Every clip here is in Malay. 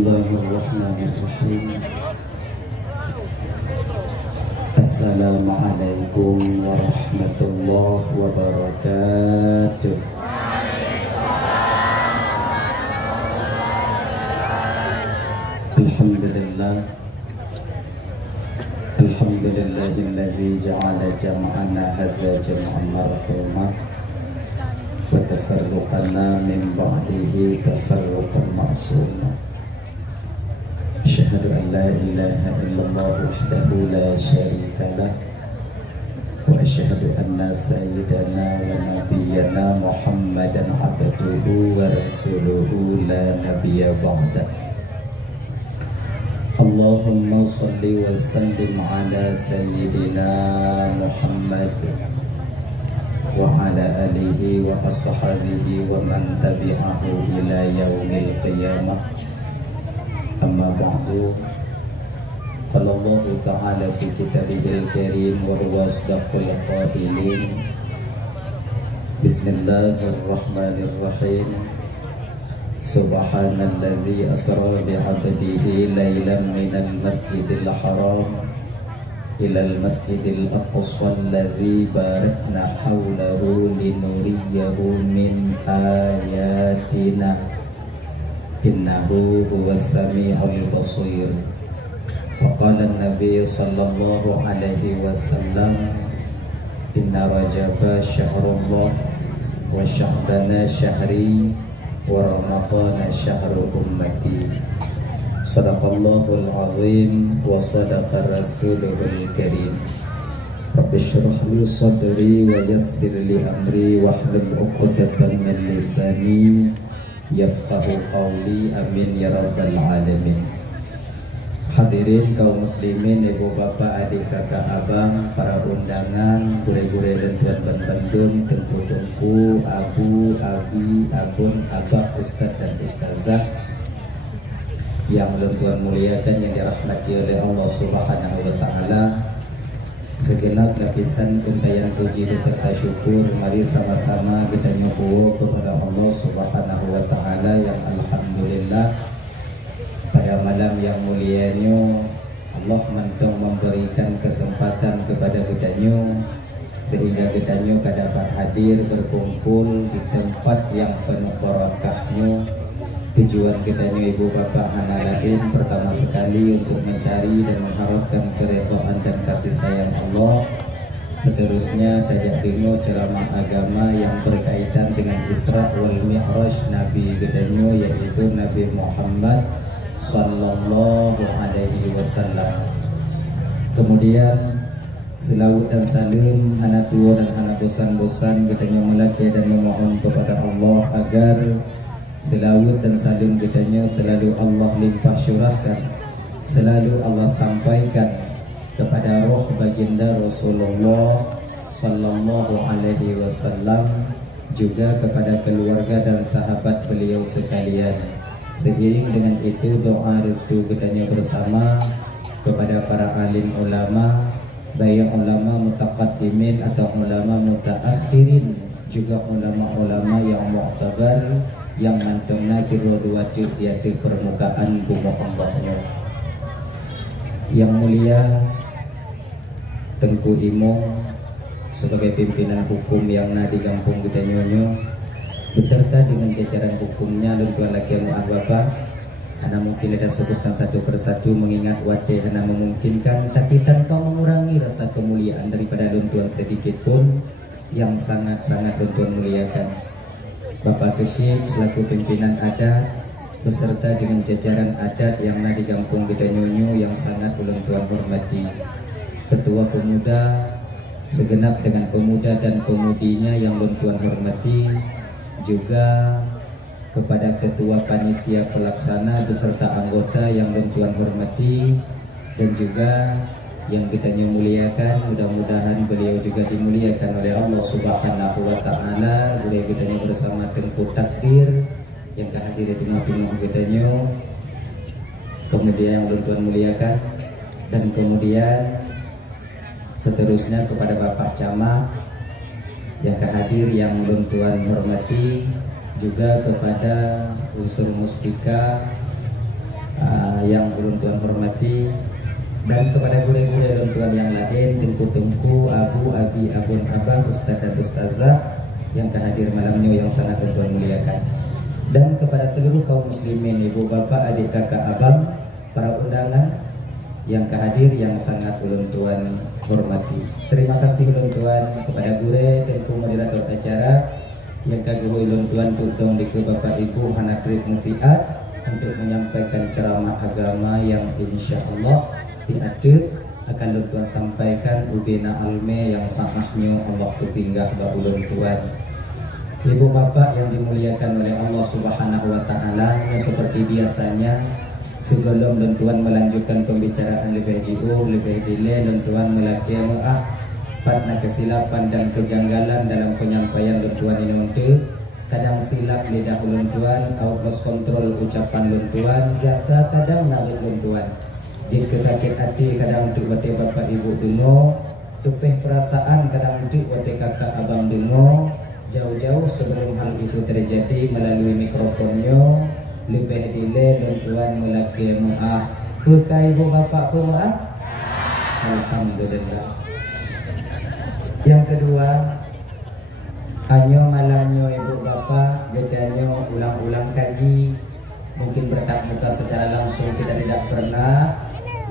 Bismillahirrahmanirrahim. Assalamualaikum warahmatullahi wabarakatuh. Alhamdulillah. Alhamdulillahilladzi ja'ala jam'ana hadza jam'an marhuma wa tafarruqana min ba'dihi tafarruqan ma'suma. Asyhadu an la ilaha illallah wahdahu la syarika lah wa asyhadu anna sayyidana wa nabiyyana Muhammadan abduhu wa rasuluhu la nabiyya ba'da. Allahumma salli wa sallim ala sayyidina Muhammad wa ala alihi wa ashabihi wa man tabi'ahu ila yaumil qiyamah. Amma ba'du. Qala Allah ta'ala fi kitabihil karim wa huwa asdaqul qa'ilin. Bismillahirrahmanirrahim. Subhanalladzi asra bi'abdihi laylan minal masjidil haram ilal masjidil aqsa alladzi barakna hawlahu linuriyahu min ayatina innahu huwas sami'ul basir. Wa qala an-nabiy sallallahu alaihi wasallam, inna rajaba syahrullah wa sya'bana syahri wa ramadhana syahru ummati. Sadaqallahul azim wa sadaqa rasuluhul karim. Rabbi shrah li sadri wa yassir li amri wahlul 'uqdatam min lisani yafqahu qawli, amin ya rabbal alamin. Hadirin kaum muslimin, ibu bapak, adik kakak abang, para undangan, gure-gure dan tuan bandung, tengku-tengku, abu, abi, abun, abah, ustadz dan ustazah yang tuan muliakan, yang dirahmati oleh Allah Subhanahu wa ta'ala. Segenap lapisan untayan puji beserta syukur, mari sama-sama kita nyukur kepada Allah Subhanahu wa ta'ala yang alhamdulillah pada malam yang mulianya Allah mantong memberikan kesempatan kepada kitanya sehingga kitanya dapat hadir berkumpul di tempat yang penuh barakahnya. Tujuan kitanya ibu bapak Hanalain pertama sekali untuk mencari dan mengharapkan keridhaan dan kasih sayang Allah. Seterusnya tajak dengo ceramah agama yang berkaitan dengan Isra wal Mi'raj Nabi kitanya, yaitu Nabi Muhammad sallallahu alaihi wasallam. Kemudian selawat dan salim hana tua dan hana bosan-bosan kitanya melaki dan memohon kepada Allah agar selawat dan salim kitanya selalu Allah limpah syurahkan, selalu Allah sampaikan kepada roh baginda Rasulullah sallallahu alaihi wasallam, juga kepada keluarga dan sahabat beliau sekalian. Seiring dengan itu doa restu kitanya bersama kepada para alim ulama, baik ulama mutaqaddimin atau ulama mutaakhirin, juga ulama-ulama yang mu'tabar yang mantungna kiro dua di permukaan bumi Allahnya. Yang mulia Tengku Imong sebagai pimpinan hukum yang di kampung kita nyonyo beserta dengan jajaran hukumnya dan tuan laki mu'ah bapak. Ana mungkin ada sebutkan satu persatu mengingat wate ana memungkinkan, tapi tanpa mengurangi rasa kemuliaan daripada tuan sedikit pun yang sangat-sangat tuan muliakan. Bapak Kesyik selaku pimpinan adat beserta dengan jajaran adat yang di kampung kita nyonyo yang sangat tuan hormati. Ketua pemuda segenap dengan pemuda dan pemudinya yang tuan hormati, juga kepada ketua panitia pelaksana beserta anggota yang tuan hormati, dan juga yang kita muliakan, mudah-mudahan beliau juga dimuliakan oleh Allah Subhanahu wa ta'ala. Beliau kita bersama Tengku Takdir yang hadir di tengah-tengah kita, kemudian yang tuan muliakan, dan kemudian seterusnya kepada Bapak Camat yang hadir yang tuan hormati, juga kepada unsur muspika yang ulun tuan hormati, dan kepada guru-guru dan tuan yang lain, tengku-tengku, abu, abi, abun, abang, ustaz dan ustazah yang kehadir malamnya yang sangat tuan muliakan, dan kepada seluruh kaum muslimin, ibu bapak, adik kakak abang, para undangan yang kehadir yang sangat ulun tuan hormati. Terima kasih ulun tuan kepada guru tengku moderator acara yang kagum ulun tuan tutong di ke bapak ibu hanakrib mufiat untuk menyampaikan ceramah agama yang insya Allah ada akan ulun tuan sampaikan ubina alme yang samahnya Allah tutinggah ba ulun tuan. Ibu bapak yang dimuliakan oleh Allah Subhanahu wa taala, seperti biasanya sebelum dan tuan melanjutkan pembicaraan lebih jauh, lebih dile, dan tuan melaki maaf pada kesilapan dan kejanggalan dalam penyampaian dan tuan ini untuk kadang silap lidah ulun tuan, out loss control ucapan ulun tuan, jasa kadang narik ulun tuan. Jika sakit hati kadang untuk bate bapak ibu dengar, tupeh perasaan kadang untuk bate kakak abang dengar. Jauh-jauh sebelum hal itu terjadi melalui mikrofonnya lebih dile dan tuan melaki maaf. Bukai ibu bapak pun maaf. Alhamdulillah. Yang kedua, hanya malamnya ibu bapak katanya ulang-ulang kaji, mungkin bertatap muka secara langsung kita tidak pernah,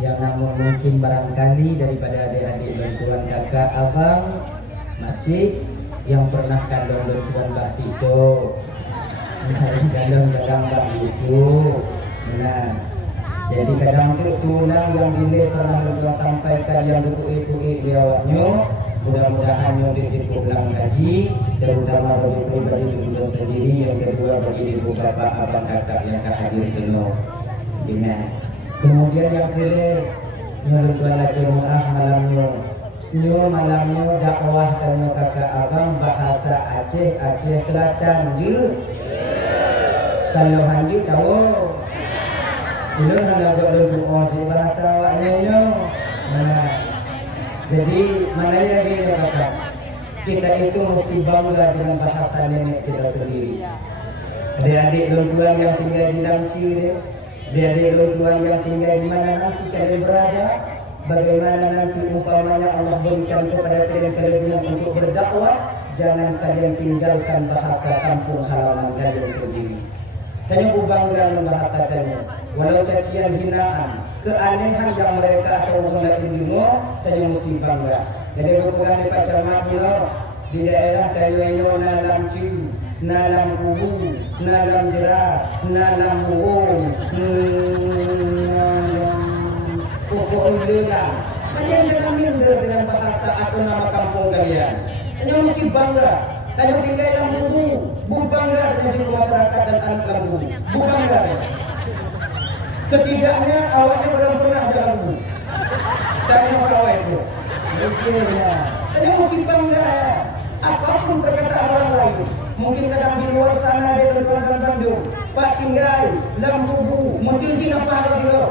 yang namun mungkin barangkali daripada adik-adik dan tuan kakak abang makcik yang pernah kandung dan tuan mbak Tito, dalam bak itu, nah jadi kadang tu tulang yang dile pernah kita sampaikan yang duku-duku dia awaknya, mudah-mudahan yang cukup ulang kaji, terutama bagi pribadi itu sendiri, yang kedua bagi ibu bapak abang kakak yang hadir penuh dengan. Kemudian yang kedua yang tuan lagi maaf malamnya dakwah dan kakak abang bahasa Aceh Selatan je. Kalau hanji tahu, belum hendak berdoa di bahasa awaknya. Jadi mana lagi ya kakak? Kita itu mesti bangga dengan bahasa nenek kita sendiri. Adik-adik tuan yang tinggal di Namci, adik-adik tuan yang tinggal di mana nanti kalian berada, bagaimana nanti umpamanya Allah berikan kepada kalian kelebihan untuk berdakwah, jangan kalian tinggalkan bahasa kampung halaman kalian sendiri. Hanya bangga membahasakannya, walau cacian hinaan, keanehan yang mereka atau menggunakan dengar, hanya mesti bangga. Jadi aku pegang di pacamat di daerah Tayoyo, nalam ciu, nalam kubu, nalam jerat, nalam burung, pokok ulelang. Kalian jangan minder dengan bahasa atau nama kampung kalian. Hanya mesti bangga. Kalau tinggal dalam buku, bangga dengan jiwa masyarakat dan anak lembu. Bangga. Setidaknya awaknya belum pernah dalam buku. Tanya awak itu. Akhirnya, hanya mesti bangga. Apapun perkataan orang lain, mungkin kadang di luar sana ada tuan-tuan Bandung, Pak tinggal dalam buku, mungkin Cina apa dia.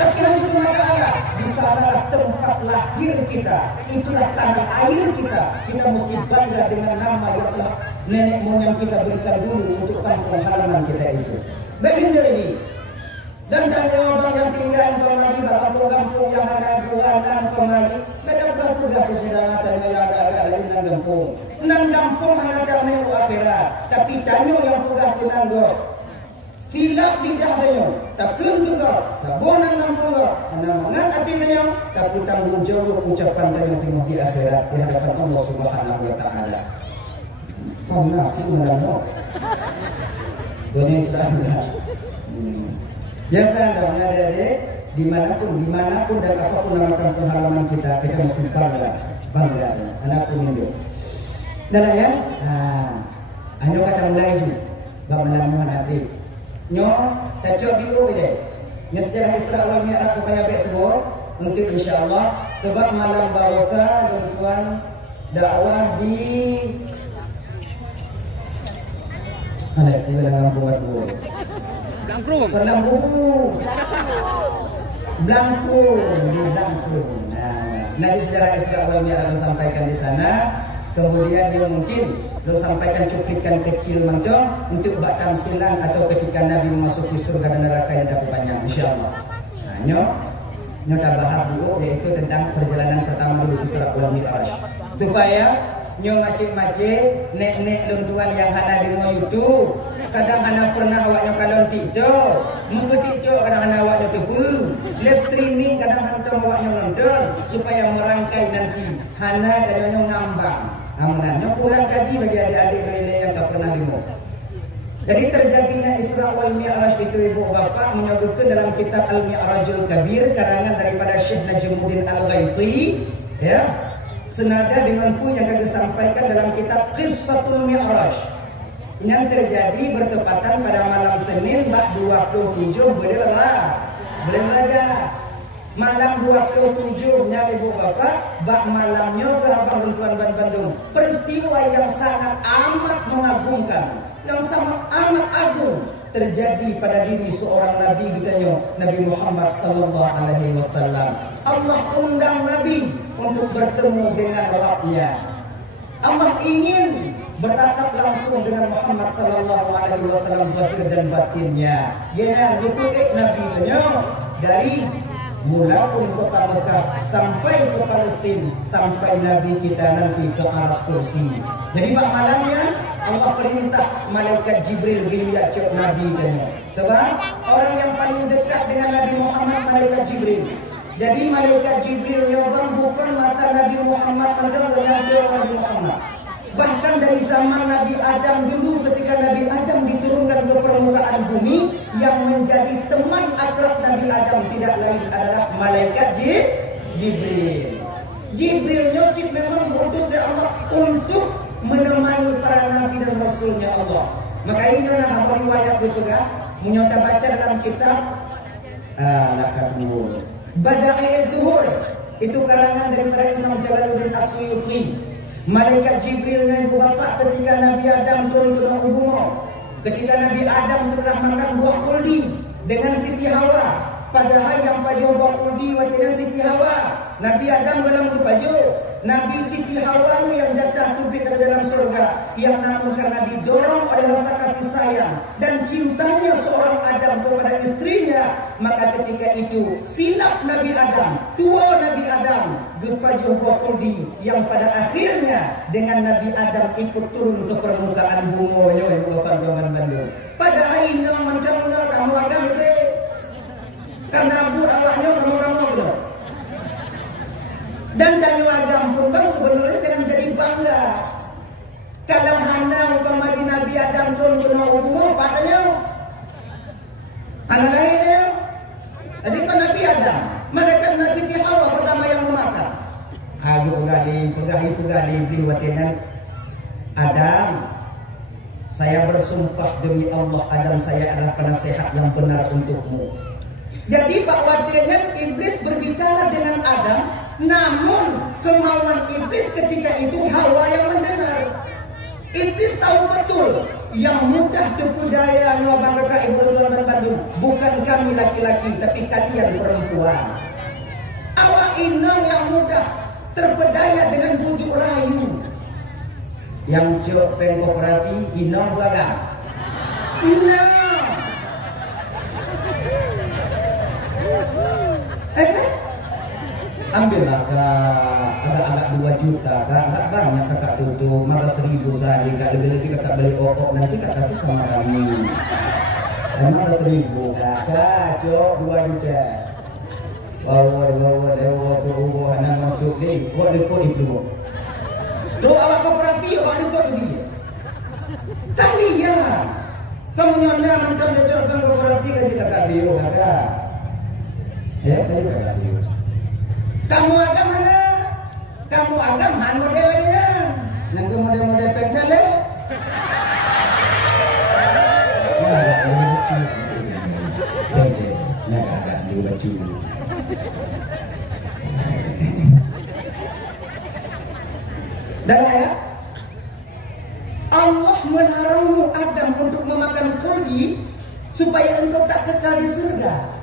Tapi hanya itu masalah. Di sanalah tempat lahir kita, itulah tanah air kita. Kita mesti bangga dengan nama yang telah nenek moyang kita berikan dulu untuk kampung halaman kita itu. Baginda lagi. Dan abang yang tinggal pemagi, kampung yang ada buanan pemagi, kadang berpulang kesedangatan yang agak lain dan kampung. Nan kampung hanya kami akhirat, tapi tanya yang pulang ke nanggo. Silap lidah dia, tak kentuga, tak bonang kampung dia. Anda mengat hati dia, tapi tanggung jawab ucapan dia tengok di akhirat di hadapan Allah Subhanahu wa taala. Panas itu menang. Dunia sudah menang. Jangan dong adik-adik, dimanapun dan apapun nama kampung halaman kita mesti bangga. Anakku itu. Dan ya, hanya kata mulai ju, bagaimana nanti. Nyo, tacok dulu je. Nyo sejarah Isra wal Mi'raj supaya baik tu, untuk insya-Allah sebab malam barokah tuan dakwah di mana itu dalam kampung aku. Blangkrung. Nah, nanti sejarah Isra wal Mi'raj disampaikan di sana. Kemudian dia mungkin Lo sampaikan cuplikan kecil macam untuk buat tamsilan atau ketika Nabi memasuki surga dan neraka yang dapat banyak insyaallah. Nah, nyo tak bahas dulu yaitu tentang perjalanan pertama dulu Isra wal Mi'raj. Supaya nyo macik-macik nek-nek luntuan yang hana di YouTube, kadang hana pernah awaknya kalon TikTok, muka TikTok kadang hana awaknya tepu, live streaming kadang hana awaknya nonton supaya merangkai nanti hana dan nyo ngambang. Amanah, nyo pulang kaji bagi adik-adik yang tak pernah demo. Jadi terjadinya Isra wal Mi'raj itu ibu bapak menyebutkan dalam kitab Al-Mi'rajul Kabir karangan daripada Syekh Najmuddin Al-Ghaiti, ya. Senada dengan yang kami sampaikan dalam kitab Qissatul Mi'raj. Yang terjadi bertepatan pada malam Senin bak 27 bulan Rajab. Malam 27 nya ibu bapak bak malamnya ke abang Tuan Bandung. Peristiwa yang sangat amat mengagumkan, yang sangat amat agung terjadi pada diri seorang nabi kita Nabi Muhammad sallallahu alaihi wasallam. Allah undang Nabi untuk bertemu dengan Rabbnya. Allah ingin bertatap langsung dengan Muhammad sallallahu alaihi wasallam zahir dan batinnya. Ya, itu Nabi nya dari mula pun kota Mekah sampai ke Palestina, sampai Nabi kita nanti ke aras kursi. Jadi mak malamnya Allah perintah malaikat Jibril giliat cok Nabi dan tebak orang yang paling dekat dengan Nabi Muhammad malaikat Jibril. Jadi malaikat Jibril nyobang bukan mata Nabi Muhammad pandang dengan Nabi Muhammad. Bahkan dari zaman Nabi Adam dulu ketika Nabi Adam diturunkan ke permukaan bumi, yang menjadi teman akrab Nabi Adam tidak lain adalah malaikat Jibril. Jibril nyocip memang diutus oleh Allah untuk menemani para nabi dan rasulnya Allah. Maka ini adalah riwayat itu kan, menyota baca dalam kitab Al-Kabir. Bada'i Zuhur itu karangan daripada Imam Jalaluddin As-Suyuti. Malaikat Jibril dan bapak ketika Nabi Adam turun ke bumi. Ketika Nabi Adam setelah makan buah kuldi dengan Siti Hawa, padahal yang paju buah kuldi dengan Siti Hawa, Nabi Adam dalam dipaju, Nabi Siti Hawa yang jatuh tubik dari dalam surga, yang namun karena didorong oleh rasa kasih sayang dan cintanya seorang Adam kepada istrinya, maka ketika itu silap Nabi Adam, tua Nabi Adam gepaju buah kuldi yang pada akhirnya dengan Nabi Adam ikut turun ke permukaan bumi yang Bapak Bandung. Padahal ini mendengar kamu agam itu karena abu awaknya sama kamu itu. Dan Danu Agam pun bang sebenarnya jangan jadi bangga. Kalau hana umpama Nabi Adam turun ke umur padanya anak lainnya. Jadi kan Nabi Adam, malaikat Siti Hawa pertama yang memakan. Ayo pegali beli watinan Adam. Saya bersumpah demi Allah Adam saya adalah penasehat yang benar untukmu. Jadi Pak Wadinya iblis berbicara dengan Adam, namun kemauan iblis ketika itu Hawa yang mendengar. Iblis tahu betul yang mudah tipu daya bangga ibu dan Bandung bukan kami laki-laki tapi kalian perempuan. Awak inang yang mudah terpedaya dengan bujuk rayu. Yang cok pengkoperasi inang baga. Inang. Ambillah agak-agak 2 juta, agak banyak kakak tutup 15.000 sehari, kak lebih-lebih kakak beli okok nanti kak kasih sama kami. 15.000 kakak, cok 2 juta. Wow, anak untuk ni, buat dekor itu. Doa awak kooperatif, awak dekor tu dia. Tak lihat, kamu nyonda menton cok bang kooperatif aja kakak bio kakak. Ya, kayu kakak bio. Kamu agam mana? Kamu agam han model lagi kan? Yang ke model-model pencet le? Agak di baju. Dan ya, Allah melarangmu Adam untuk memakan kuldi supaya engkau tak kekal di surga.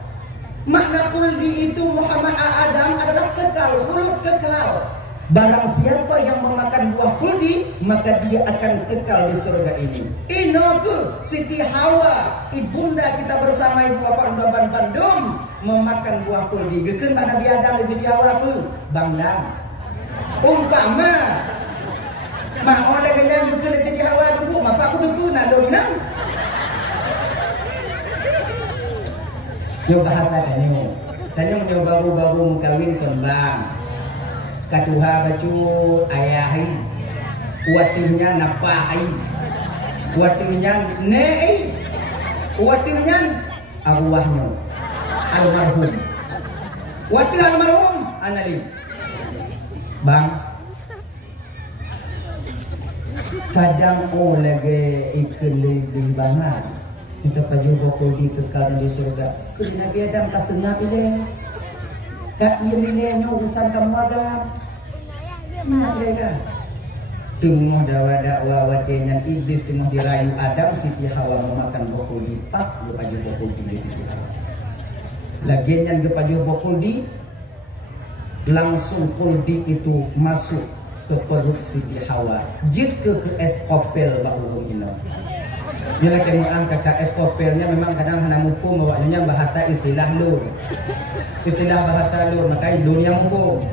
Makna kuldi itu Muhammad Adam adalah kekal, khulud kekal. Barang siapa yang memakan buah kuldi, maka dia akan kekal di surga ini. Inoku Siti Hawa, ibunda kita bersama ibu bapak Ban Bandung memakan buah kuldi. Geken pada Nabi Adam di Siti Hawa tu, banglang. Umpama mak oleh kenyang geken di Siti Hawa tu, maka aku tu nalur nang. Yo bahasa tanya baru-baru kawin kembang. Katuha baju ayahi, watinya napahai, watinya nei, watinya arwahnya almarhum, wati almarhum anali, bang. Kadang lagi ikut lebih banget. Kita baju bokol di kekal di surga. Kerana dia Adam tak senang pilih. Kak ia milihnya urusan kamu ada. Nak mereka. Tunggu dakwa watinya iblis tunggu dirayu Adam Siti Hawa memakan bokol di pak di baju bokol di Siti Hawa. Lagian yang ke baju bokol di langsung kuldi itu masuk ke perut Siti Hawa. Jid ke eskopel bahu ini. Bila kemudian kakak eskopelnya memang kadang hanya mumpung bawanya bahasa istilah lu. Istilah bahasa lu maka dunia mumpung.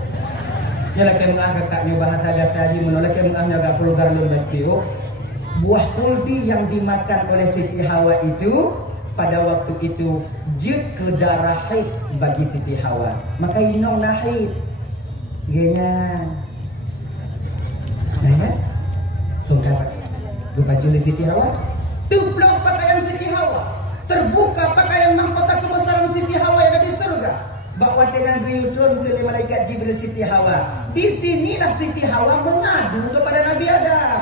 Bila kemudian kakaknya bahasa tadi menolak kemudian agak pulgar lu berkiu. Buah kuldi yang dimakan oleh Siti Hawa itu pada waktu itu jid ke darah haid bagi Siti Hawa. Maka inong nahid. Genya. Nah ya. Tunggu buka juli Siti Hawa. Tuplok pakaian Siti Hawa, terbuka pakaian mahkota kebesaran Siti Hawa yang ada di surga. Bawa dengan riudun oleh malaikat Jibril Siti Hawa. Disinilah Siti Hawa mengadu kepada Nabi Adam.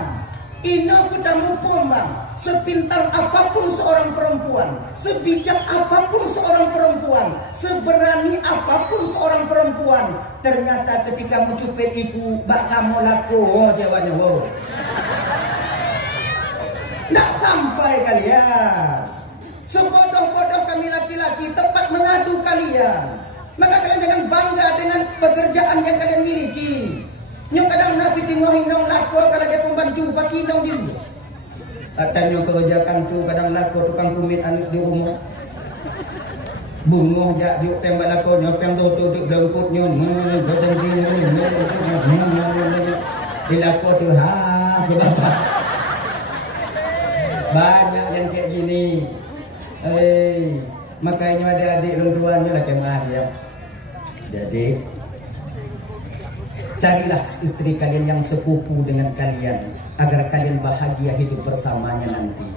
Ino kudamu pombang, sepintar apapun seorang perempuan, sebijak apapun seorang perempuan, seberani apapun seorang perempuan, ternyata ketika mencupet ibu, bak kamu laku, jawabnya wow. Tak sampai kalian. Sebodoh-bodoh kami laki-laki tempat mengadu kalian. Maka kalian jangan bangga dengan pekerjaan yang kalian miliki. Nyong kadang nasi tingohin nong laku kalau dia pembantu bagi nong juga. Katanya kerjakan tu kadang laku tukang kumit anak di rumah. Bungoh jak diuk tembak laku nyopeng tu di belangkutnya. Macam gini. Di laku tu bapak. Banyak yang kayak gini. Makanya ada adik lunduannya lah kemah dia. Jadi carilah istri kalian yang sepupu dengan kalian agar kalian bahagia hidup bersamanya nanti.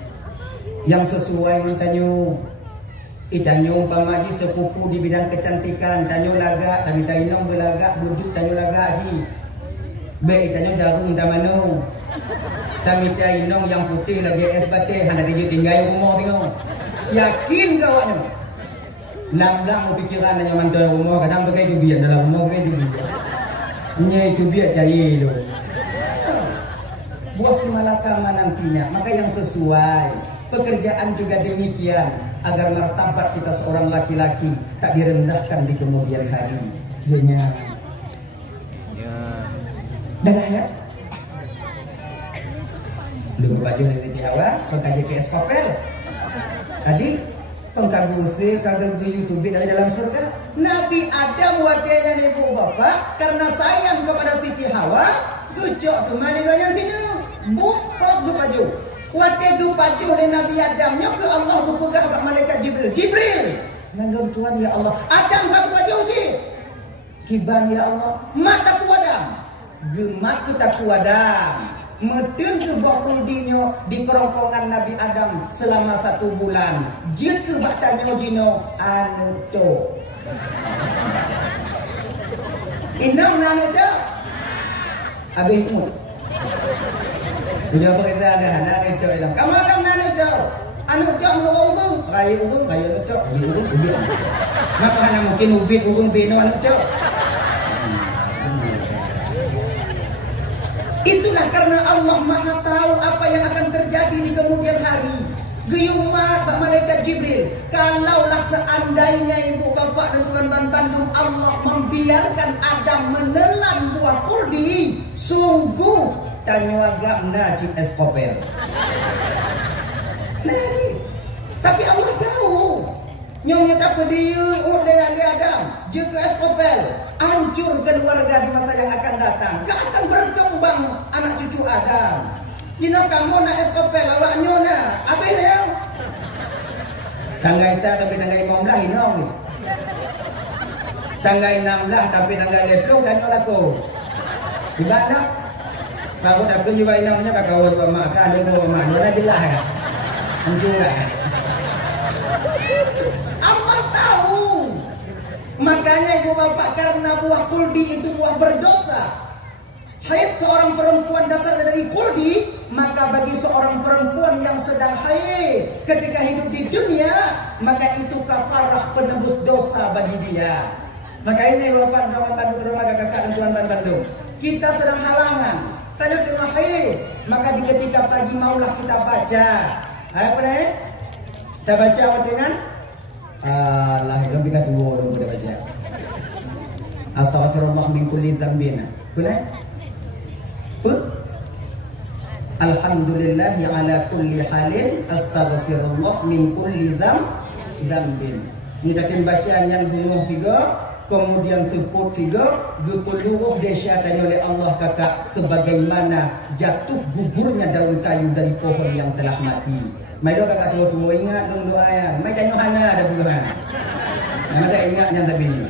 Yang sesuai mentanyo. Itanyo umpamaji sepupu di bidang kecantikan, tanyo laga, kami tainong belaga, budut tanyo laga ji. Baik itanyo jagung damano. Kami tainong yang putih lagi es bate hana dia tinggal rumah tengok. Yakin kawaknya. Lam-lam pikiran hanya mantai rumah kadang pakai dubian dalam rumah pakai dubian. Nya itu biar cair tu. Buat si malakama nantinya, maka yang sesuai. Pekerjaan juga demikian agar martabat kita seorang laki-laki tak direndahkan di kemudian hari. Dunia. Dan ayat lu baju dari Hawa, pengkaji ke eskopel. Tadi pengkagusi kagak ke YouTube dari dalam surga. Nabi Adam wadenya ibu bapak karena sayang kepada Siti Hawa, kecok kemana yang tidak bukok ke baju. Wate ke baju oleh Nabi Adamnya ke Allah berpegang ke malaikat Jibril. Jibril, nanggung Tuhan ya Allah. Adam ke baju ji. Kiban ya Allah, mata ku Adam. Gemat ku tak ku Adam. Medun sebuah kuldinya di kerongkongan Nabi Adam selama 1 bulan. Jid ke baktanya jino anu to. Inam nanu to. Habis itu. Punya kita ada nanu to ilam. Kamu akan nanu to. Anu to urung, kayu to, urung ubin. Maka hanya mungkin ubin urung bino anu to. Itulah karena Allah Maha tahu apa yang akan terjadi di kemudian hari. Geyumat Pak Malaikat Jibril. Kalaulah seandainya ibu bapak dan tuan-tuan Bandung Allah membiarkan Adam menelan buah kurdi, sungguh tanya agak najib eskopel. Najib. Tapi Allah tahu. Nyonya tak pedih dengan dia Adam, juga eskopel, hancur keluarga di masa yang akan datang. Gak akan berkembang anak cucu Adam. Jika kamu nak eskopel awak nyonya, apa dia? Tangga kita tapi tangga imam lah inong. Tangga enam lah tapi tangga leplo dan laku. Di mana? Aku tak pun juga inongnya kakak orang makan ada bawa mana jelas kan? Hancur kan? Allah tahu. Makanya ibu bapak karena buah kuldi itu buah berdosa. Haid seorang perempuan dasarnya dari kuldi, maka bagi seorang perempuan yang sedang haid ketika hidup di dunia, maka itu kafarah penebus dosa bagi dia. Makanya ibu bapak Bandung terima kakak dan tuan Bandung. Kita sedang halangan, tanya ke rumah haid, maka di ketika pagi maulah kita baca. Apa nih? Kita baca apa dengan? Allah itu bika dua orang boleh baca. Astaghfirullah min kulli dzambin. Boleh? Alhamdulillah ya ala kulli halin astaghfirullah min kulli dzambin. Ini tadi bacaan yang bunuh tiga, kemudian tepuk tiga, gepuluh disyatani oleh Allah kakak sebagaimana jatuh gugurnya daun kayu dari pohon yang telah mati. Mai doa kakak tua ingat dong doa ya. Mai tanya Hana ada bukan? Ada ingatnya tapi ini.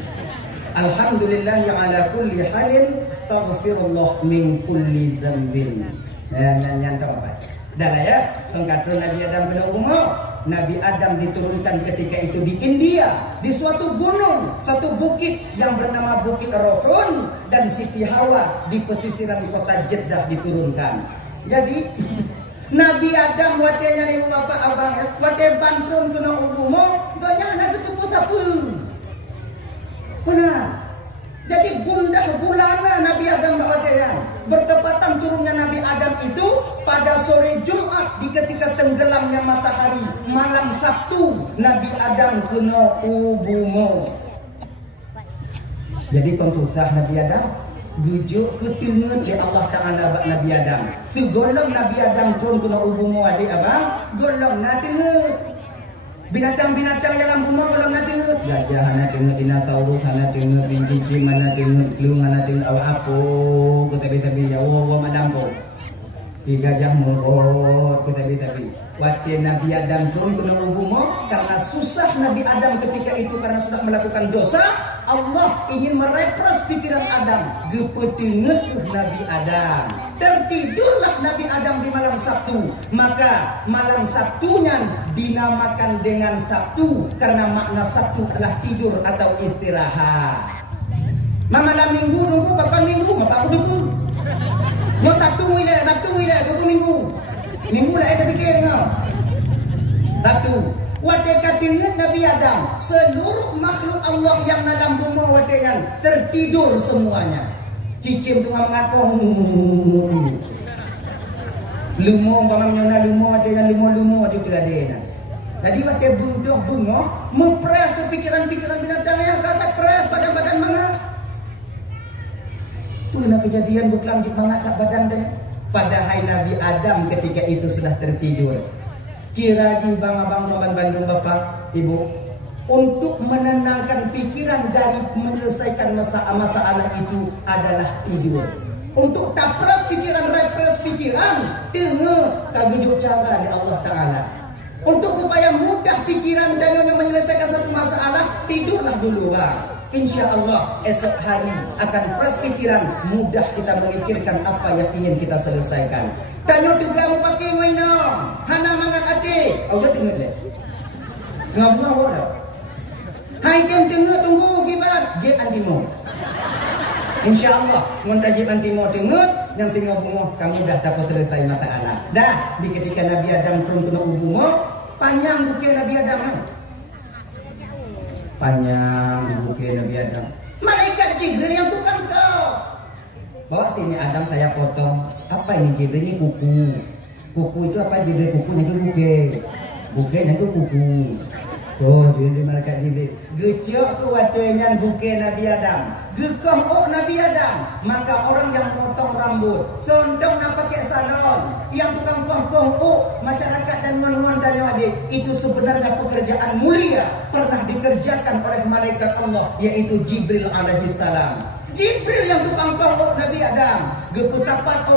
Alhamdulillah yang ala kulli halin astaghfirullah min kulli dzambin. Yang apa? Dan ya, tongkatun Nabi Adam kena umur. Nabi Adam diturunkan ketika itu di India, di suatu gunung, satu bukit yang bernama Bukit Rohun, dan Siti Hawa di pesisiran kota Jeddah diturunkan. Jadi Nabi Adam watenya ni bapak abang ya, wate bantun kena umumo, banyak nak tutup sapu. Benar. Jadi gundah gulana Nabi Adam watenya. Bertepatan turunnya Nabi Adam itu pada sore Jumat di ketika tenggelamnya matahari, malam Sabtu Nabi Adam kena umumo. Jadi kontusah Nabi Adam gujuk ketingat ya Allah Ta'ala bak Nabi Adam. Si golong Nabi Adam pun kena umumo adik abang, golong nak tengok. Binatang-binatang yang dalam rumah golong nak tengok. Gajah nak tengok, dinosaurus nak tengok, cincin mana tengok, kelung nak tengok, apa ke tabi-tabi jauh madam pun. Di gajah mengkot ke tabi-tabi. Waktu Nabi Adam pun kena umumo karena susah Nabi Adam ketika itu karena sudah melakukan dosa. Allah ingin merepres pikiran Adam. Gepetinget Nabi Adam. Tertidurlah Nabi Adam di malam Sabtu. Maka malam Sabtunya dinamakan dengan Sabtu karena makna Sabtu adalah tidur atau istirahat. Malam Minggu nunggu pakai Minggu, apa aku tunggu? Yo Sabtu ile, tunggu Minggu. Minggu lah ada fikir ngau. Sabtu. Wadai katingat Nabi Adam, seluruh makhluk Allah yang dalam rumah wadai tertidur semuanya. Cicim tu ngapong. Lumo bangang nyona lumo wadai lumo itu tidak ada. Jadi wadai budak bunga mempres tu pikiran-pikiran binatang yang kata pres pada badan mana. Tu nak kejadian berkelanjut mengangkat badan dia. Padahal Nabi Adam ketika itu sudah tertidur. Kira bang abang Bandung bapak ibu untuk menenangkan pikiran dari menyelesaikan masalah itu adalah tidur. Untuk tapras pikiran, repres pikiran, tengok kagujuk cara di Allah Ta'ala. Untuk supaya mudah pikiran dan menyelesaikan satu masalah, tidurlah dulu bang. Insya Allah esok hari akan fresh pikiran, mudah kita memikirkan apa yang ingin kita selesaikan. Tanya juga mau pakai mainan, hana mangat ate, awak tengok le. Ngapa awak? Hai kan tunggu kibat jet antimo. Insya Allah munta jet antimo tengok yang tengok bungo kamu dah dapat selesai masalah. Dah di ketika Nabi Adam turun kena bungo, panjang bukit Nabi Adam. Panjang bukit Nabi Adam. Malaikat Jibril yang tukang kau. Bawa sini Adam saya potong. Apa ini Jibril? Ini kuku. Kuku itu apa Jibril? Kukunya itu bukit. Bukan yang tu kuku. Oh, dia malaikat Jibril. Gecok tu watanya bukan Nabi Adam. Gekah Nabi Adam. Maka orang yang potong rambut, sondong nak pakai salon, yang tukang pong masyarakat dan menuan dan yang adik, itu sebenarnya pekerjaan mulia pernah dikerjakan oleh malaikat Allah, yaitu Jibril alaihi salam. Jibril yang tukang pong Nabi Adam. Gepusapat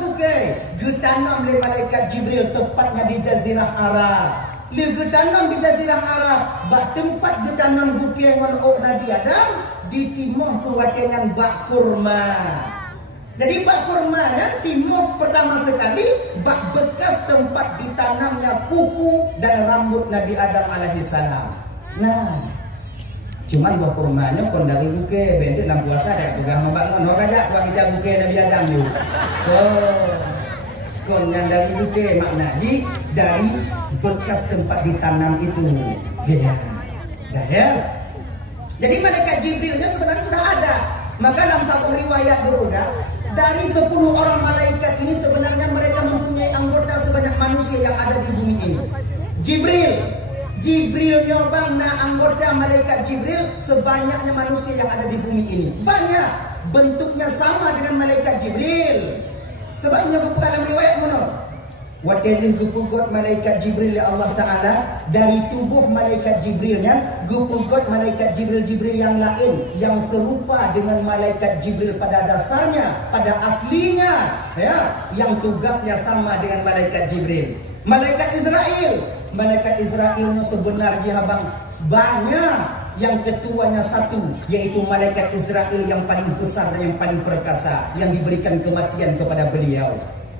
bukai. Getanam oleh malaikat Jibril tepatnya di Jazirah Arab. Getanam di Jazirah Arab, bak tempat getanam bukai ngon Nabi Adam di timur tu watengan bak kurma. Jadi bak kurma kan timur pertama sekali bak bekas tempat ditanamnya kuku dan rambut Nabi Adam alaihi salam. Nah, cuman buah kurmanya kon dari bukai bentuk dalam puasa ada pegang membangun orang aja buat kita bukai Nabi Adam tu. Oh, kon yang dari bukai maknanya dari bekas tempat ditanam itu. Ya, ya. Jadi malaikat Jibrilnya sebenarnya sudah ada. Maka dalam satu riwayat juga, dari 10 orang malaikat ini sebenarnya mereka mempunyai anggota sebanyak manusia yang ada di bumi ini. Jibril nyobang na anggota malaikat Jibril sebanyaknya manusia yang ada di bumi ini. Banyak, bentuknya sama dengan malaikat Jibril. Sebabnya buku dalam riwayat mana? Wadelih gupugot malaikat Jibril ya Allah Ta'ala dari tubuh malaikat Jibrilnya, gupugot malaikat Jibril yang lain yang serupa dengan malaikat Jibril pada dasarnya, pada aslinya, ya, yang tugasnya sama dengan malaikat Jibril. Malaikat Israelnya sebenarnya abang banyak, yang ketuanya satu, yaitu malaikat Israel yang paling besar dan yang paling perkasa, yang diberikan kematian kepada beliau.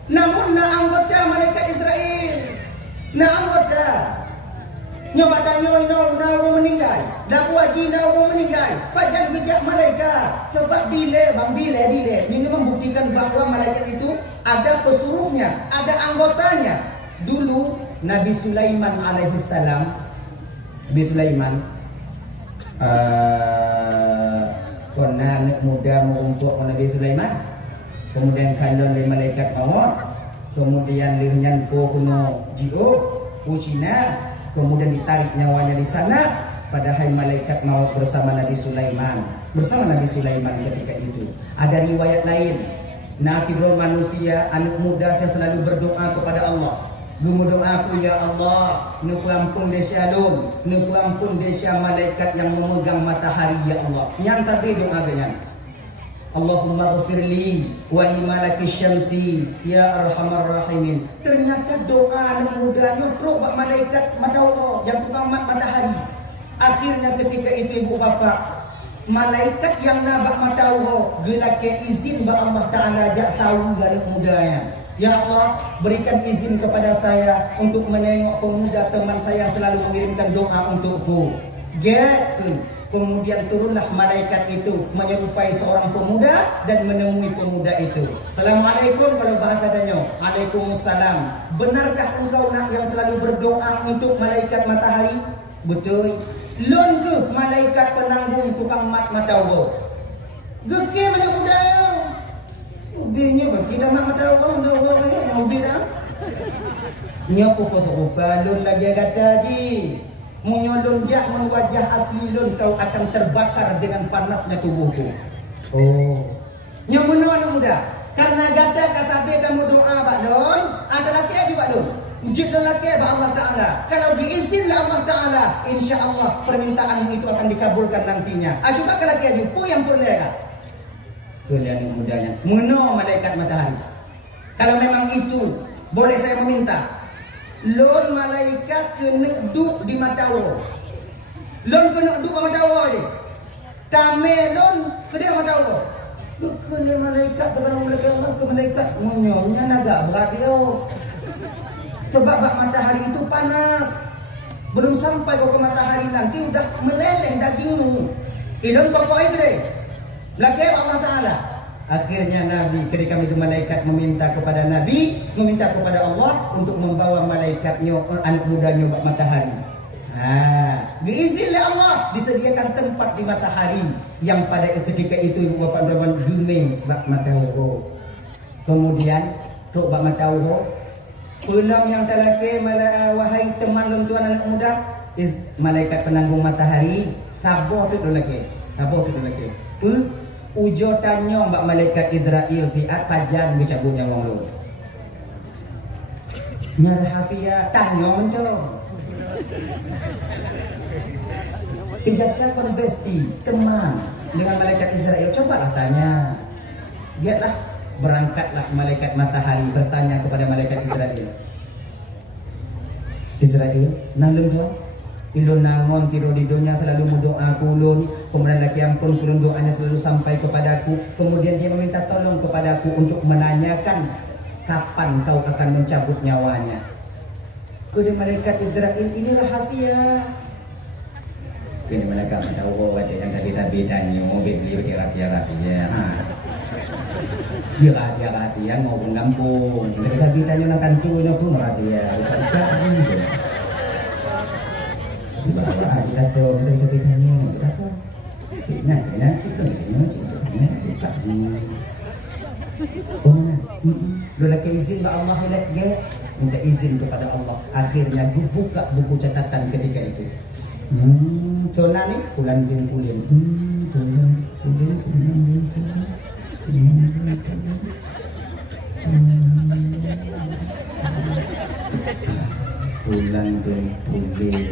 Namun anggota malaikat Israel, anggota nyoba tanya nawa meninggal, dak wajib nawa meninggal, fajar bijak malaikat. Sebab bila ini membuktikan bahawa malaikat itu ada pesuruhnya, ada anggotanya. Dulu Nabi Sulaiman alaihi salam, kona anak muda untuk Nabi Sulaiman, kemudian kandung dari malaikat maut, kemudian lirnyan po kuno jio Cina, kemudian ditarik nyawanya di sana. Padahal malaikat maut bersama Nabi Sulaiman ketika itu. Ada riwayat lain, nakibul manusia anak muda yang selalu berdoa kepada Allah. Gumu doaku ya Allah, nuku ampun desya lum, nuku ampun desya malaikat yang memegang matahari ya Allah. Yang tadi doa ganyan. Allahumma ghfirli wa limalaki syamsi ya arhamar rahimin. Ternyata doa anak mudanya pro bak malaikat mata Allah yang tukang matahari. Akhirnya ketika itu ibu bapa, malaikat yang nabak mata Allah gelake izin bak Allah Ta'ala jak tahu dari mudanya. Ya Allah, berikan izin kepada saya untuk menengok pemuda teman saya selalu mengirimkan doa untukku. Kemudian turunlah malaikat itu menyerupai seorang pemuda dan menemui pemuda itu. Assalamualaikum kalau bahasa danyo. Waalaikumsalam. Benarkah engkau nak yang selalu berdoa untuk malaikat matahari? Betul. Lon ke malaikat penanggung tukang mata Allah? Geke mana muda? Ubinya bagi dah mata Allah dah ubi dah. Nya pokok balon lagi kata ji. Munyolon jak wajah asli lon kau akan terbakar dengan panasnya tubuhku. Oh. Nya mana anak muda? Karena kata beda mau doa bak don, ada laki aja bak don. Ujit lelaki bak Allah Ta'ala. Kalau diizinlah Allah Ta'ala, insya-Allah permintaan itu akan dikabulkan nantinya. Juga kalau laki aja pun yang boleh kan? Boleh anak mudanya. Muno malaikat matahari. Kalau memang itu boleh saya meminta, lon malaikat kena duduk di mata Allah. Lon kena duduk di mata Allah ni. Tame lon kena mata Allah. Kena malaikat kepada malaikat Allah ke malaikat munyonya naga berat dia. Sebab bak matahari itu panas. Belum sampai ke matahari nanti udah meleleh dagingmu. Ilon pokok itu deh. Laki Allah Ta'ala. Akhirnya Nabi ketika itu malaikat meminta kepada Nabi, meminta kepada Allah untuk membawa malaikatnya anak mudanya bak matahari. Diizinkan Allah disediakan tempat di matahari yang pada ketika itu ibu bapa dan gume bak matahari. Kemudian tok bak matahari Pulang yang talake wahai teman dan tuan anak muda, malaikat penanggung matahari, tabur tu lagi. Tabur tu lagi. Ujo tanya mbak malaikat Israel fiat pajan dicabut nyawa lu. Nyar hafia tanya mencong. Kejaga konvesti teman dengan malaikat Israel, cobalah tanya. Lihatlah, berangkatlah malaikat matahari bertanya kepada malaikat Israel. Israel, nang jawab. Ilun nangon tiro di dunia selalu berdoa kulun, kemudian laki ampun kulun doanya selalu sampai kepadaku. Kemudian dia meminta tolong kepadaku untuk menanyakan kapan kau akan mencabut nyawanya. Kemudian malaikat Israel, ini rahasia. Kini mereka tahu ada yang tapi-tapi mobil beli pakai rahasia-rahasia. Dia rahasia maupun kampung. Mereka ditanya nak kantunya pun rahasia. Bawa kita tahu kita tanya kita tahu. Nah, cerita cerita Lu lagi izin ke Allah dia minta izin kepada Allah. Akhirnya dibuka buku catatan ketika itu. Zona ni bulan bin bulan. Bulan bin bulan.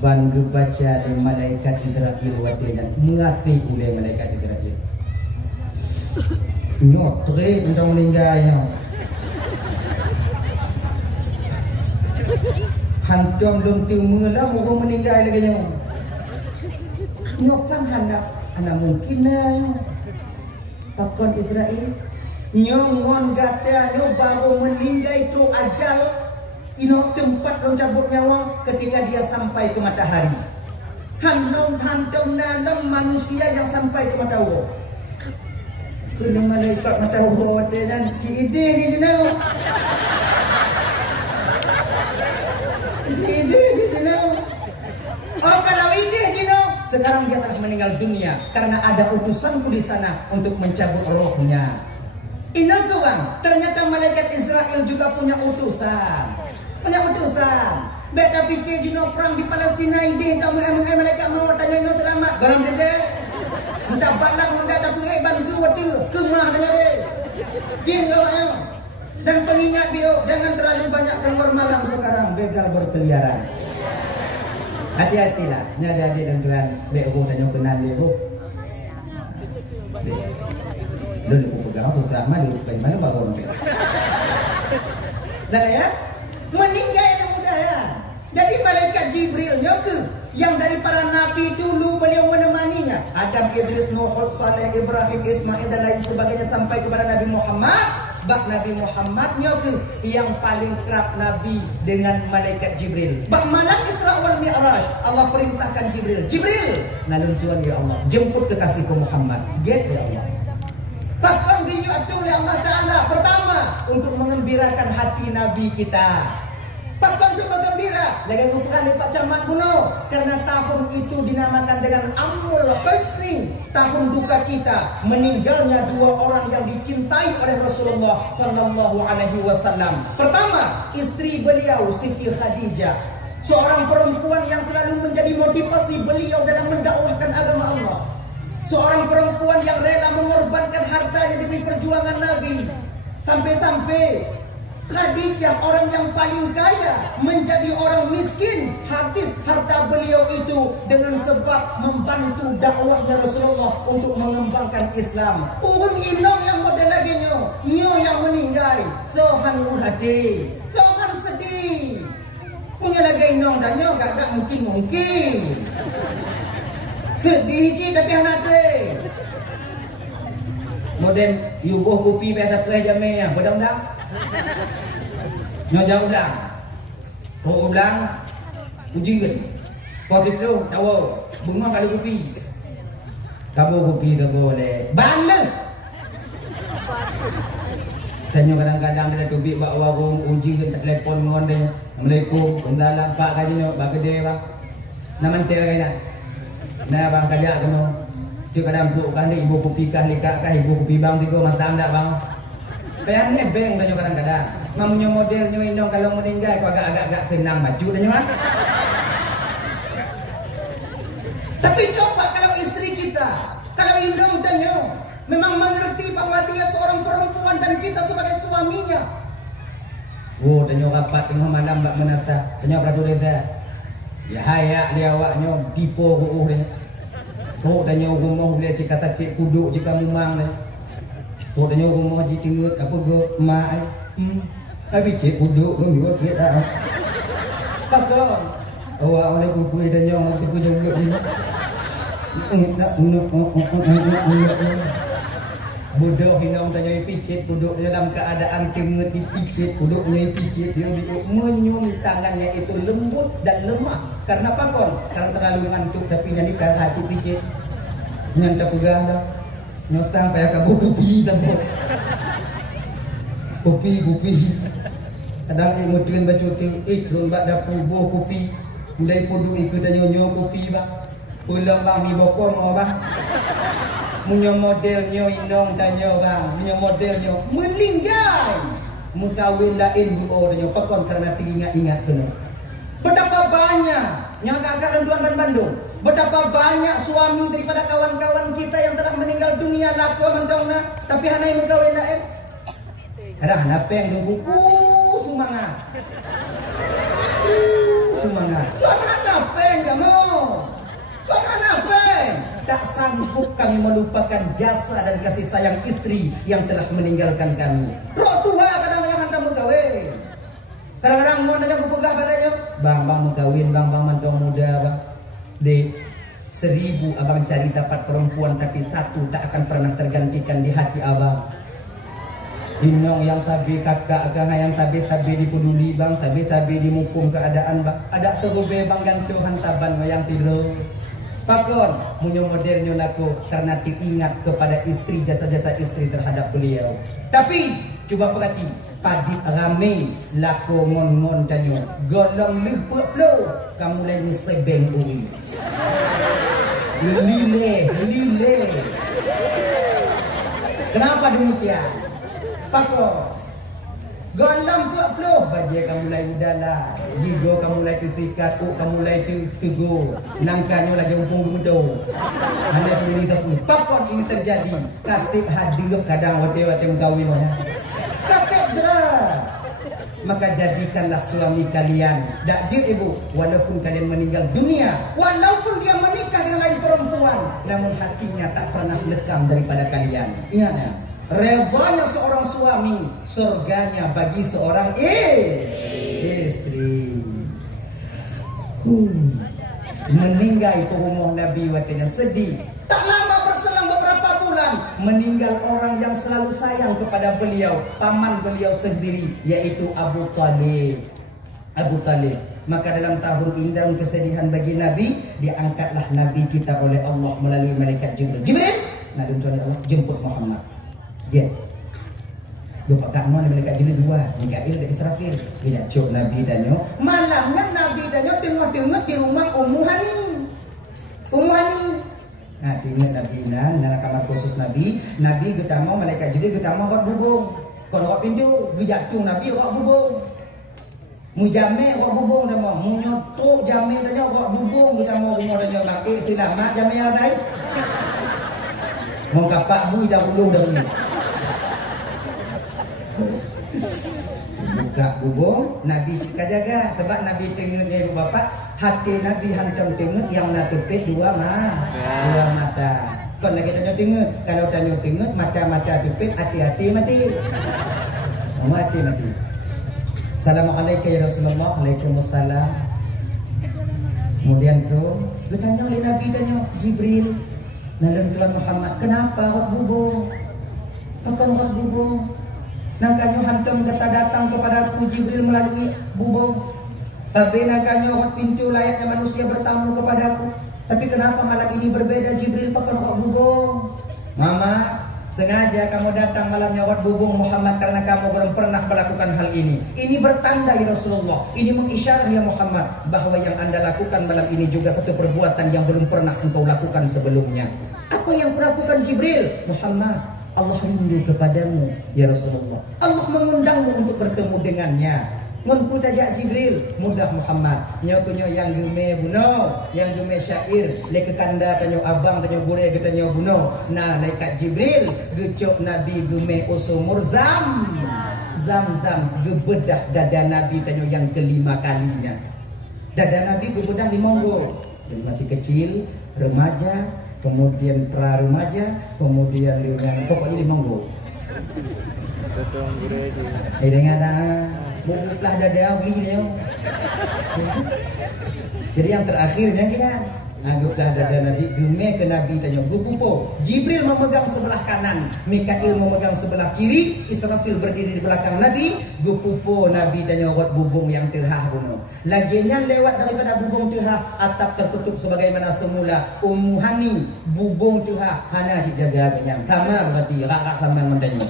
Ban baca di malaikat Israel wadian mengafi oleh malaikat Israel. Notre untuk meninggal ya. Hantum belum timu lah mau meninggal lagi nya. Nyok kan hendak anak mungkin pakon Israel nyongon gata nyo baru meninggal itu ajal. Ino tempat orang cabut nyawa ketika dia sampai ke matahari. Hantum nanam manusia yang sampai ke matahari. Kena malaikat matahari dan ide ni jenau. Ide di jenau. Oh kalau ide jenau, sekarang dia telah meninggal dunia karena ada utusanku di sana untuk mencabut rohnya. Ino kawan, ternyata malaikat Israel juga punya utusan. Beta fikir jino perang di Palestina ide kamu mereka mau tanya no selamat. Galam dede. Entah balang hendak tapi bantu waktu kemah dede. Din ayo. Dan pengingat bio jangan terlalu banyak keluar malam sekarang begal berkeliaran. Hati-hatilah. Nyada dan tuan beko tanya kenal dia bu. Dulu aku pegang aku drama di mana baru orang. Dah ya? Meninggal yang mudah ya. Jadi malaikat Jibril yang dari para nabi dulu beliau menemaninya. Adam, Idris, Nuh, Saleh, Ibrahim, Ismail dan lain sebagainya sampai kepada Nabi Muhammad. Bak Nabi Muhammad yang paling kerap nabi dengan malaikat Jibril. Bak malam Isra wal Mi'raj Allah perintahkan Jibril. Jibril, nalunjuan ya Allah, jemput kekasihku Muhammad. Get ya Allah. Pakang dinyuatkan oleh Allah Ta'ala. Pertama, untuk mengembirakan hati Nabi kita. Pakang itu bergembira. Lagi ngupukan di Pak Camat Buno. Karena tahun itu dinamakan dengan Amul Husni. Tahun duka cita. Meninggalnya dua orang yang dicintai oleh Rasulullah Sallallahu Alaihi Wasallam. Pertama, istri beliau Siti Khadijah. Seorang perempuan yang selalu menjadi motivasi beliau dalam mendakwahkan agama Allah. Seorang perempuan yang rela mengorbankan hartanya demi perjuangan Nabi. Sampai-sampai Khadijah orang yang paling kaya menjadi orang miskin. Habis harta beliau itu dengan sebab membantu dakwahnya Rasulullah untuk mengembangkan Islam. Urung inong yang model lagi nyo yang meninggal. Tuhan hati, Tuhan sedih. Punya lagi inong dan nyo gak mungkin. Sedih tapi anak tu. Modem yubuh kopi pada play jamnya yang bedang-bedang. Nyo udang. Oh udang uji kan. Kau tu tahu bunga kalau kopi. Tabu kopi tu boleh. Balik. Tanya kadang-kadang dia kopi bawa warung uji kan telefon ngon dia. Assalamualaikum. Dalam pak kaji ni bagi dia bang. Nama dia kaya. Nah bang kajak kena. Tu kadang bukan dia ibu kopi kah lekak kah ibu kopi bang tiga masa anda bang. Payah ni beng tanya kadang-kadang. Mamnya modelnya indong kalau meninggal kau agak-agak senang maju dan nyaman. Tapi coba kalau istri kita, kalau indong tanya, memang mengerti bahwa dia seorang perempuan dan kita sebagai suaminya. Oh, tanya rapat tengah malam Mbak Menata, tanya Pradu Reza. Ya hayak dia awaknya dipo ruuh dia. Oh, tanya rumah boleh cik kata cik kuduk jika memang dia. Oh, tanya rumah cik tinggal apa ke mak ai. Habis cik kuduk pun juga cik tak. Pakon. Awak oleh pupui tanya pupui juga ni. Bodoh hinang tanya picit duduk dalam keadaan kemet dipicit duduknya picit dia duduk menyum tangannya itu lembut dan lemah karena apa kon? Karena terlalu ngantuk tapi jadi haji picit nyanta pegang dah nyotang payah kabu kopi dan kopi sih kadang mutuin bacutin ikhlun bak dapur buah kopi mulai podo ikut dan nyonya kopi bak pulang bang mi bokor mau bang punya modelnya indong tanya bang punya modelnya melinggai mukawin lain buo tanya pakon karena ingat kena betapa banyak yang kakak dan tuan dan Bandung betapa banyak suami daripada kawan-kawan kita yang telah meninggal dunia laku mentongna tapi hanai mukawin lain ada napeng buku semangat tuan napeng kamu tuan napeng tak sanggup kami melupakan jasa dan kasih sayang istri yang telah meninggalkan kami. Roh tua kadang-kadang hantar mengkawin. Kadang-kadang mau nanya kupegah padanya. Bang mengkawin, bang mantong muda bang. Dek, 1000 abang cari dapat perempuan tapi satu tak akan pernah tergantikan di hati abang. Inong yang tabi kakak agak yang tabi dipeduli bang, tabi dimukum keadaan bang. Ada terube bang gantung hantaban yang tidur. Pakon, punya modelnya laku karena teringat kepada istri, jasa-jasa istri terhadap beliau. Tapi, coba perhati, padit rame laku ngon-ngon tanya, golong lupuk lo, kamu lagi sebeng uri. Lile. Kenapa demikian? Pakon, golong puak-puak baju kamu lagi udahlah gigo kamu lagi sikat kamu lagi tegur nangkanya lagi umpung gemudo hanya pilih satu pakon ini terjadi katib hadir kadang wate-wate mengkawin katib jelas maka jadikanlah suami kalian dakjil ibu walaupun kalian meninggal dunia walaupun dia menikah dengan lain perempuan namun hatinya tak pernah lekang daripada kalian iya. Redanya seorang suami, surganya bagi seorang istri. Meninggal itu rumah Nabi watanya sedih. Tak lama berselang beberapa bulan meninggal orang yang selalu sayang kepada beliau, paman beliau sendiri, yaitu Abu Talib. Maka dalam tahun indah kesedihan bagi Nabi, diangkatlah Nabi kita oleh Allah melalui malaikat Jibril. Nabi Allah jemput Muhammad. Ya, gue pakai mana malaikat Jibril 2, Mikail dan Israfil. Dia cok Nabi danyo. Malamnya Nabi danyo tengok-tengok di rumah Ummu Hani. Nah, tinggal Nabi dalam kamar khusus Nabi. Nabi kita mau malaikat Jibril kita mau buat bubung. Kalau buat pintu, gue jatuh Nabi buat bubung. Mujame buat bubung dah mau. Munyotok jame danyo buat bubung kita mau rumah danyo pakai selamat jame yang lain. Mau kapak bui dahulu. Buka bubung, Nabi suka jaga. Sebab Nabi tengoknya ibu bapak, hati Nabi hantam tengok yang natupit dua mata. Kon lagi tengok. Kalau tengok mata-mata tupit, hati-hati mati. Mati. Assalamualaikum ya Rasulullah. Waalaikumsalam. Kemudian tu, dia tanya oleh Nabi Jibril. Nabi Tuhan Muhammad, kenapa buat bubung? Akan buat bubung. Nakanya hantam kata datang kepada aku Jibril melalui bubung. Tapi nakanya buat pintu layaknya manusia bertamu kepada aku. Tapi kenapa malam ini berbeda Jibril pakai buat bubung? Mama, sengaja kamu datang malamnya buat bubung Muhammad karena kamu belum pernah melakukan hal ini. Ini bertanda ya Rasulullah. Ini mengisyarah ya Muhammad bahwa yang anda lakukan malam ini juga satu perbuatan yang belum pernah engkau lakukan sebelumnya. Apa yang kulakukan Jibril? Muhammad, Allah rindu kepadamu ya Rasulullah. Allah mengundangmu untuk bertemu dengannya. Ngonku tajak Jibril, mudah Muhammad. Nyokunyo yang gume buno, yang gume syair, leke kanda tanyo abang tanyo gure tanyo buno. Nah, lekat Jibril, gecok Nabi gume usumur zam. Zam-zam gebedah dada Nabi tanyo yang kelima kalinya. Dada Nabi gebedah di monggo. Jadi masih kecil, remaja, kemudian pra remaja, kemudian dengan pokoknya di monggo. Dengar bukanlah dada beli dia. Jadi yang terakhirnya kita anggaplah dada Nabi gume ke Nabi tanya gupupo. Jibril memegang sebelah kanan, Mikail memegang sebelah kiri, Israfil berdiri di belakang Nabi. Gupupo Nabi tanya buat bubung yang terhah bunuh. Laginya lewat daripada bubung terhah, atap tertutup sebagaimana semula. Ummu Hani bubung terhah hana si jaga kenyang. Sama berarti rak sama mendanya.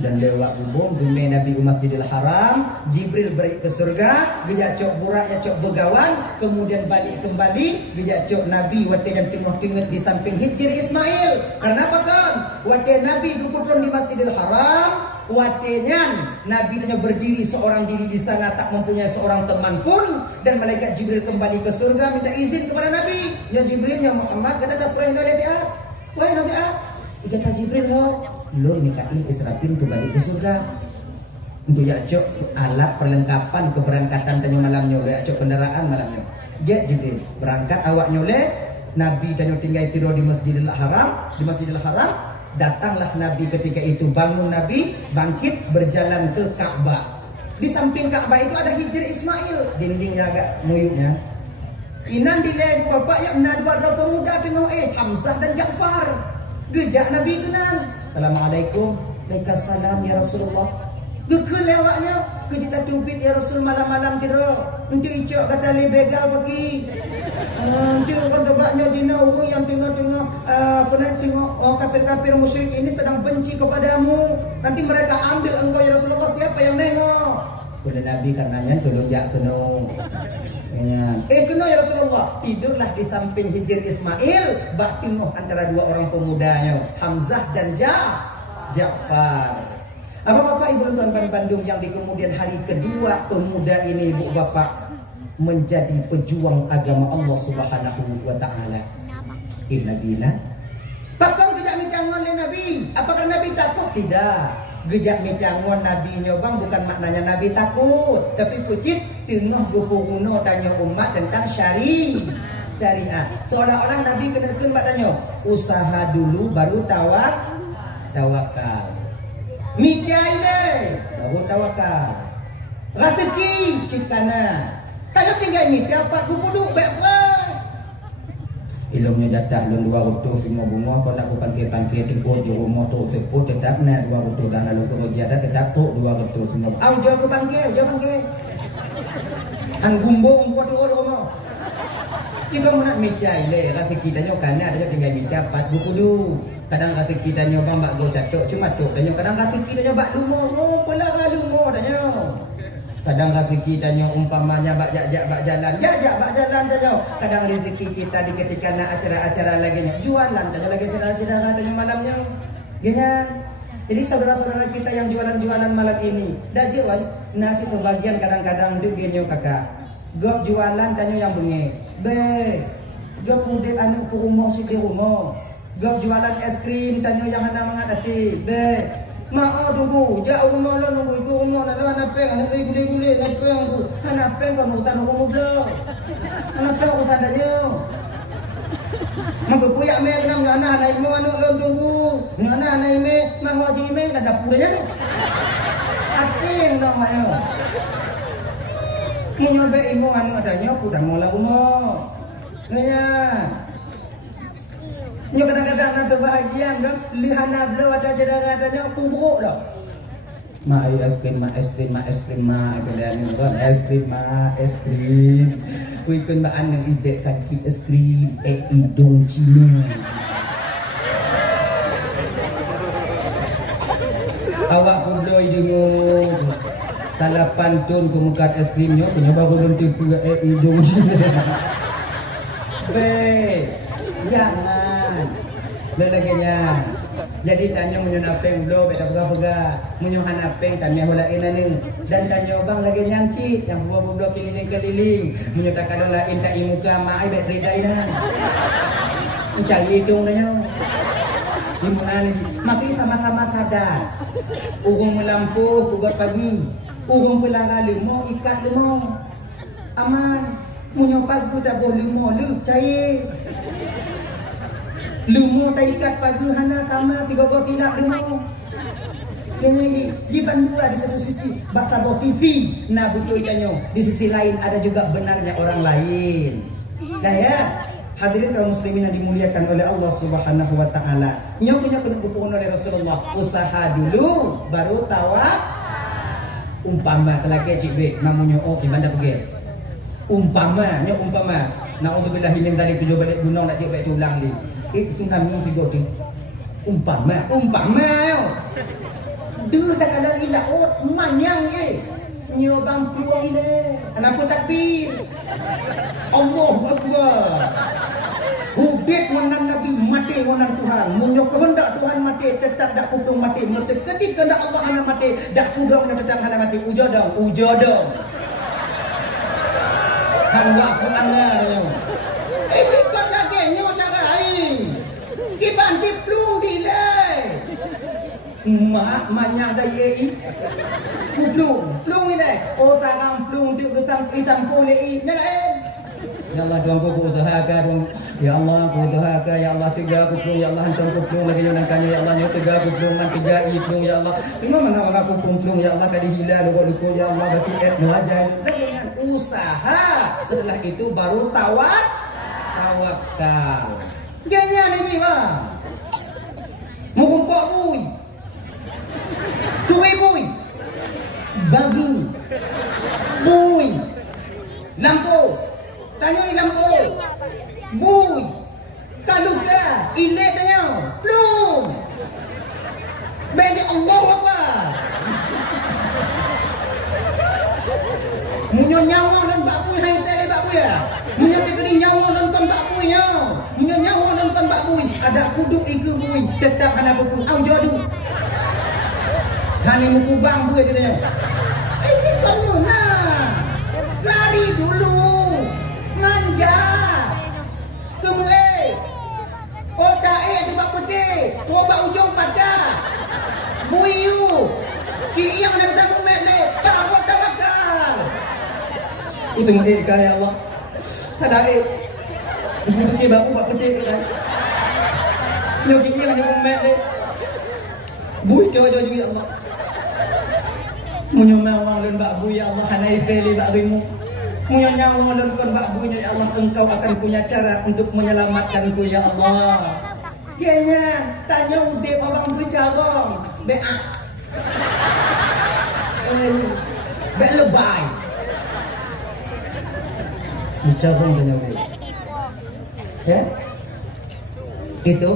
Dan lewat bubung gume Nabi Masjidil Haram, Jibril balik ke surga, gejak burak ya cok begawan, kemudian balik kembali, gejak cok Nabi wate yang tengah-tengah di samping Hijri Ismail. Karena apa kan? Wate Nabi dukutron di Masjidil Haram, watenya Nabi hanya berdiri seorang diri di sana, tak mempunyai seorang teman pun, dan malaikat Jibril kembali ke surga minta izin kepada Nabi. Ya Jibril, ya Muhammad, kata dah pernah lihat. Wahai Nabi, kata Jibril ho. Lur Mikail Israfil tu balik ke surga untuk yakcok alat perlengkapan keberangkatan tanyo malamnya oleh yakcok kendaraan malamnya. Dia Jibril berangkat awaknya oleh Nabi tanyo tinggal tidur di Masjidil Haram. Di Masjidil Haram datanglah Nabi ketika itu, bangun Nabi, bangkit berjalan ke Ka'bah. Di samping Ka'bah itu ada Hijri Ismail, dindingnya agak muyuknya. Inan dilai bapak yang dua pemuda tengok Hamzah dan Ja'far. Gejak Nabi kenan. Assalamualaikum. Waalaikumsalam ya Rasulullah. Gekul lewatnya. Kejita tubit ya Rasul malam-malam tidur. Untuk icok kata lebegal bagi. Nanti orang tebaknya jina orang yang tengok-tengok tengok kafir-kafir musyrik ini sedang benci kepadamu. Nanti mereka ambil engkau ya Rasulullah. Siapa yang nengok? Kula Nabi karenanya tolong jak kena. Kena ya Rasulullah. Tidurlah di samping Hijri Ismail, bak tengok antara dua orang pemudanya, Hamzah dan Ja'far. Apa bapak ibu tuan Bandung yang di kemudian hari kedua pemuda ini ibu bapak menjadi pejuang agama Allah Subhanahu wa taala. Inna billah. Pakam tidak minta oleh Nabi. Apakah Nabi takut? Tidak. Gejak mitangon Nabi nyobang bukan maknanya Nabi takut, tapi pucit tengah gupuruno tanya umat tentang syariat. Seolah-olah Nabi kena tanya usaha dulu baru tawakal. Mitai deh baru tawakal. Rezeki cikana. Tak tinggal mita 40 duduk baik-baik. Ilmunya jatah lun 2 rutu semua bunga kau nak pangkil-pangkil tempur di rumah tu seput tetap nak 2 rutu dan lalu kerja ada tetap tu 2 rutu semua. Jauh ke pangkil, jauh pangkil. An gumbung buat tu rumah. Jika nak mijai le, kata kita nyo kan ada tinggal mijai 40. Kadang kata kita nyo bang bak go catok cuma tu tanya kadang kata kita nyo bak lumo, pelah lumo tanya. Kadang rezeki tanya umpamanya bak jalan tanya. Kadang rezeki kita di ketika nak acara-acara lagi jualan tanya lagi saudara-saudara tanya malamnya. Gini. Jadi saudara-saudara kita yang jualan-jualan malam ini, dah jual nasi kebagian kadang-kadang duk genyo kakak. Gop jualan tanya yang bengi. Gop mudik anak ke rumah si di rumah. Gop jualan es krim tanya yang hendak mengadati. Mak tunggu, jauh rumah lo nunggu ikut rumah nak anak peng, anak gule-gule, anak peng tu, anak peng kau urusan rumah belum, anak peng urusan tanya. Maka puyak me kenam anak ime anak lo tunggu, anak ime, mak wajib ime dah dapur aja. Ating dong mayo. Munyobe imo anak tanya, putang mola rumah, naya. Nyo kadang-kadang nak bahagia kan lihana beliau ada saudara tanya kuburuk dah. Mak es krim itu dia ni kan es krim. Kui kun ba an yang ibet kacip es krim hidung Cina. Awak puloi dengung. Talapan tun ke muka es krimnya punya baru belum tipu hidung Cina. Jangan lelaginya Jadi tanya munyo napeng blo beta pega munyo hanapeng kami holain ane dan tanya bang lagi nyancit yang buah keliling-keliling munyo tak kadang lain tak imuka ma ai bet ridaina. Mencari hidung tanya. Gimana lagi? Maki sama-sama tadan. Ugong melampuh pugar pagi. Ugong pelara limo ikat limo. Aman. Munyo pagi tak boleh limo lu cair. Lumu tak ikat pagi hana sama 3 tilak lumu. Yang di Bandung di satu sisi Batabo TV. Nah betul tanya. Di sisi lain ada juga benarnya orang lain. Dah ya. Hadirin kaum muslimin yang dimuliakan oleh Allah Subhanahu wa taala. Nyo punya kena kupon oleh Rasulullah. Usaha dulu baru tawakal. Umpama telake cikbe namunyo oh gimana pergi. Umpama naudzubillah min dzalik tujuh balik gunung nak dia baik ulang li. Itu namanya si godi. Umpama yo. Dulu tak kalau ilah manyang nyo bang peluang ini. Kenapa takbir? Allahu Akbar. Hudit wanan Nabi mati wanan Tuhan. Munyo kehendak Tuhan mati tetap dak kupung mati. Mesti ketika dak Allah hana mati dak kudong tetap hana mati. Ujodong. Hanwa pengannya yo. Sikot lagi nyo sarai. Kiban ciplung dilai. Mak manya dai plung ini. Oh tarang plung di hitam pole nyalain. Ya Allah doang ku usahakan dong. Ya Allah ku usahakan ya Allah 3 plung ya Allah hantam plung lagi yang nangkanya ya Allah 3 plung man 3 plung ya Allah. Tengok mana aku plung ya Allah kadi hilal lugu ya Allah berarti wajan dengan usaha. Setelah itu baru tawakal. Jangan ini bang. Mau kumpul bui. Tuai bui. Bagi. Bui. Lampu. Tanya lampu. Bui. Kaluka. Ilet tanya. Plum. Bagi Allah apa? Munyo nyawa dan bakpuy hai tele bakpuy ya. Munyo tegeri nyawa nonton bakpuy ya. Munyo nyawa nonton bakpuy. Ada kuduk iku bui. Tetap hana buku. Au jodoh. Hani mukubang buat dia tanya. Kamu nah lari dulu manja kamu otak coba putih coba ujung pada buiyu yang nak kita buat le tak tawakal itu mereka ya Allah kada ibu ke baku bak putih kan yo kiki yang buat le bui jojo ya Allah munyo mawang lun bak bu ya Allah hanai teli bak rimu munyo nyawa lun kon bak bu ya Allah engkau akan punya cara untuk menyelamatkanku ya Allah kayaknya tanya udah orang berjabang be lebay berjabang tanya udah ya itu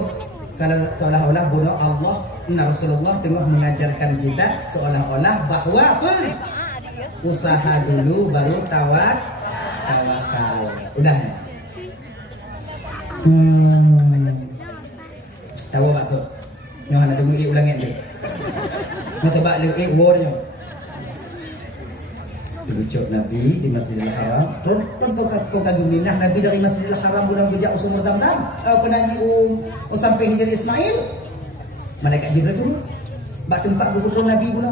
kalau seolah-olah bunuh Allah Rasulullah tengah mengajarkan kita seolah-olah bahwa usaha dulu baru tawakal. Udah ya? Tahu tak tu? Nyo nak tunggu ulangnya tu. Mau tebak lagi wordnya. Diucap Nabi di Masjidil Haram. Kau kagum minah Nabi dari Masjidil Haram bulan bujak sumur Zamzam. Penanyi sampai Hijri Ismail. Malaikat Jibril tu bak tempat berkumpul Nabi pula.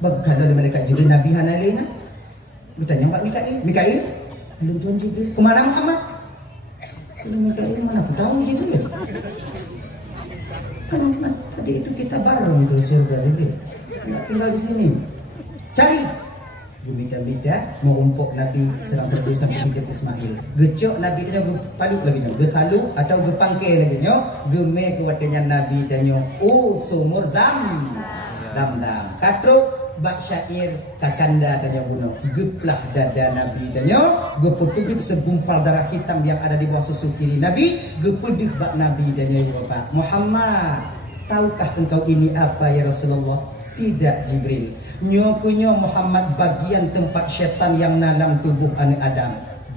Bagala le malaikat Jibril Nabi hanalena. Bertanya bak Mikail. Belum Tuan Jibril. Kemana Muhammad? Belum Mikail mana aku tahu Jibril. Kan tadi itu kita bareng ke surga Jibril. Tinggal di sini. Cari. Bumi-bumi mengumpuk Nabi sedang berdua sampai Hijri Ismail. Gecok Nabi dia paluk lagi nyo, gesaluk atau gepangke lagi nyo, geme kuatnya Nabi dia nyo. Sumur Zamzam. Katruk bak syair kakanda dia bunuh. Geplah dada Nabi dia nyo, geputugit segumpal darah hitam yang ada di bawah susu kiri Nabi, gepudih bak Nabi dia nyo Bapak. Muhammad, tahukah engkau ini apa ya Rasulullah? Tidak Jibril. Nyo Muhammad bagian tempat syaitan yang dalam tubuh anak Adam.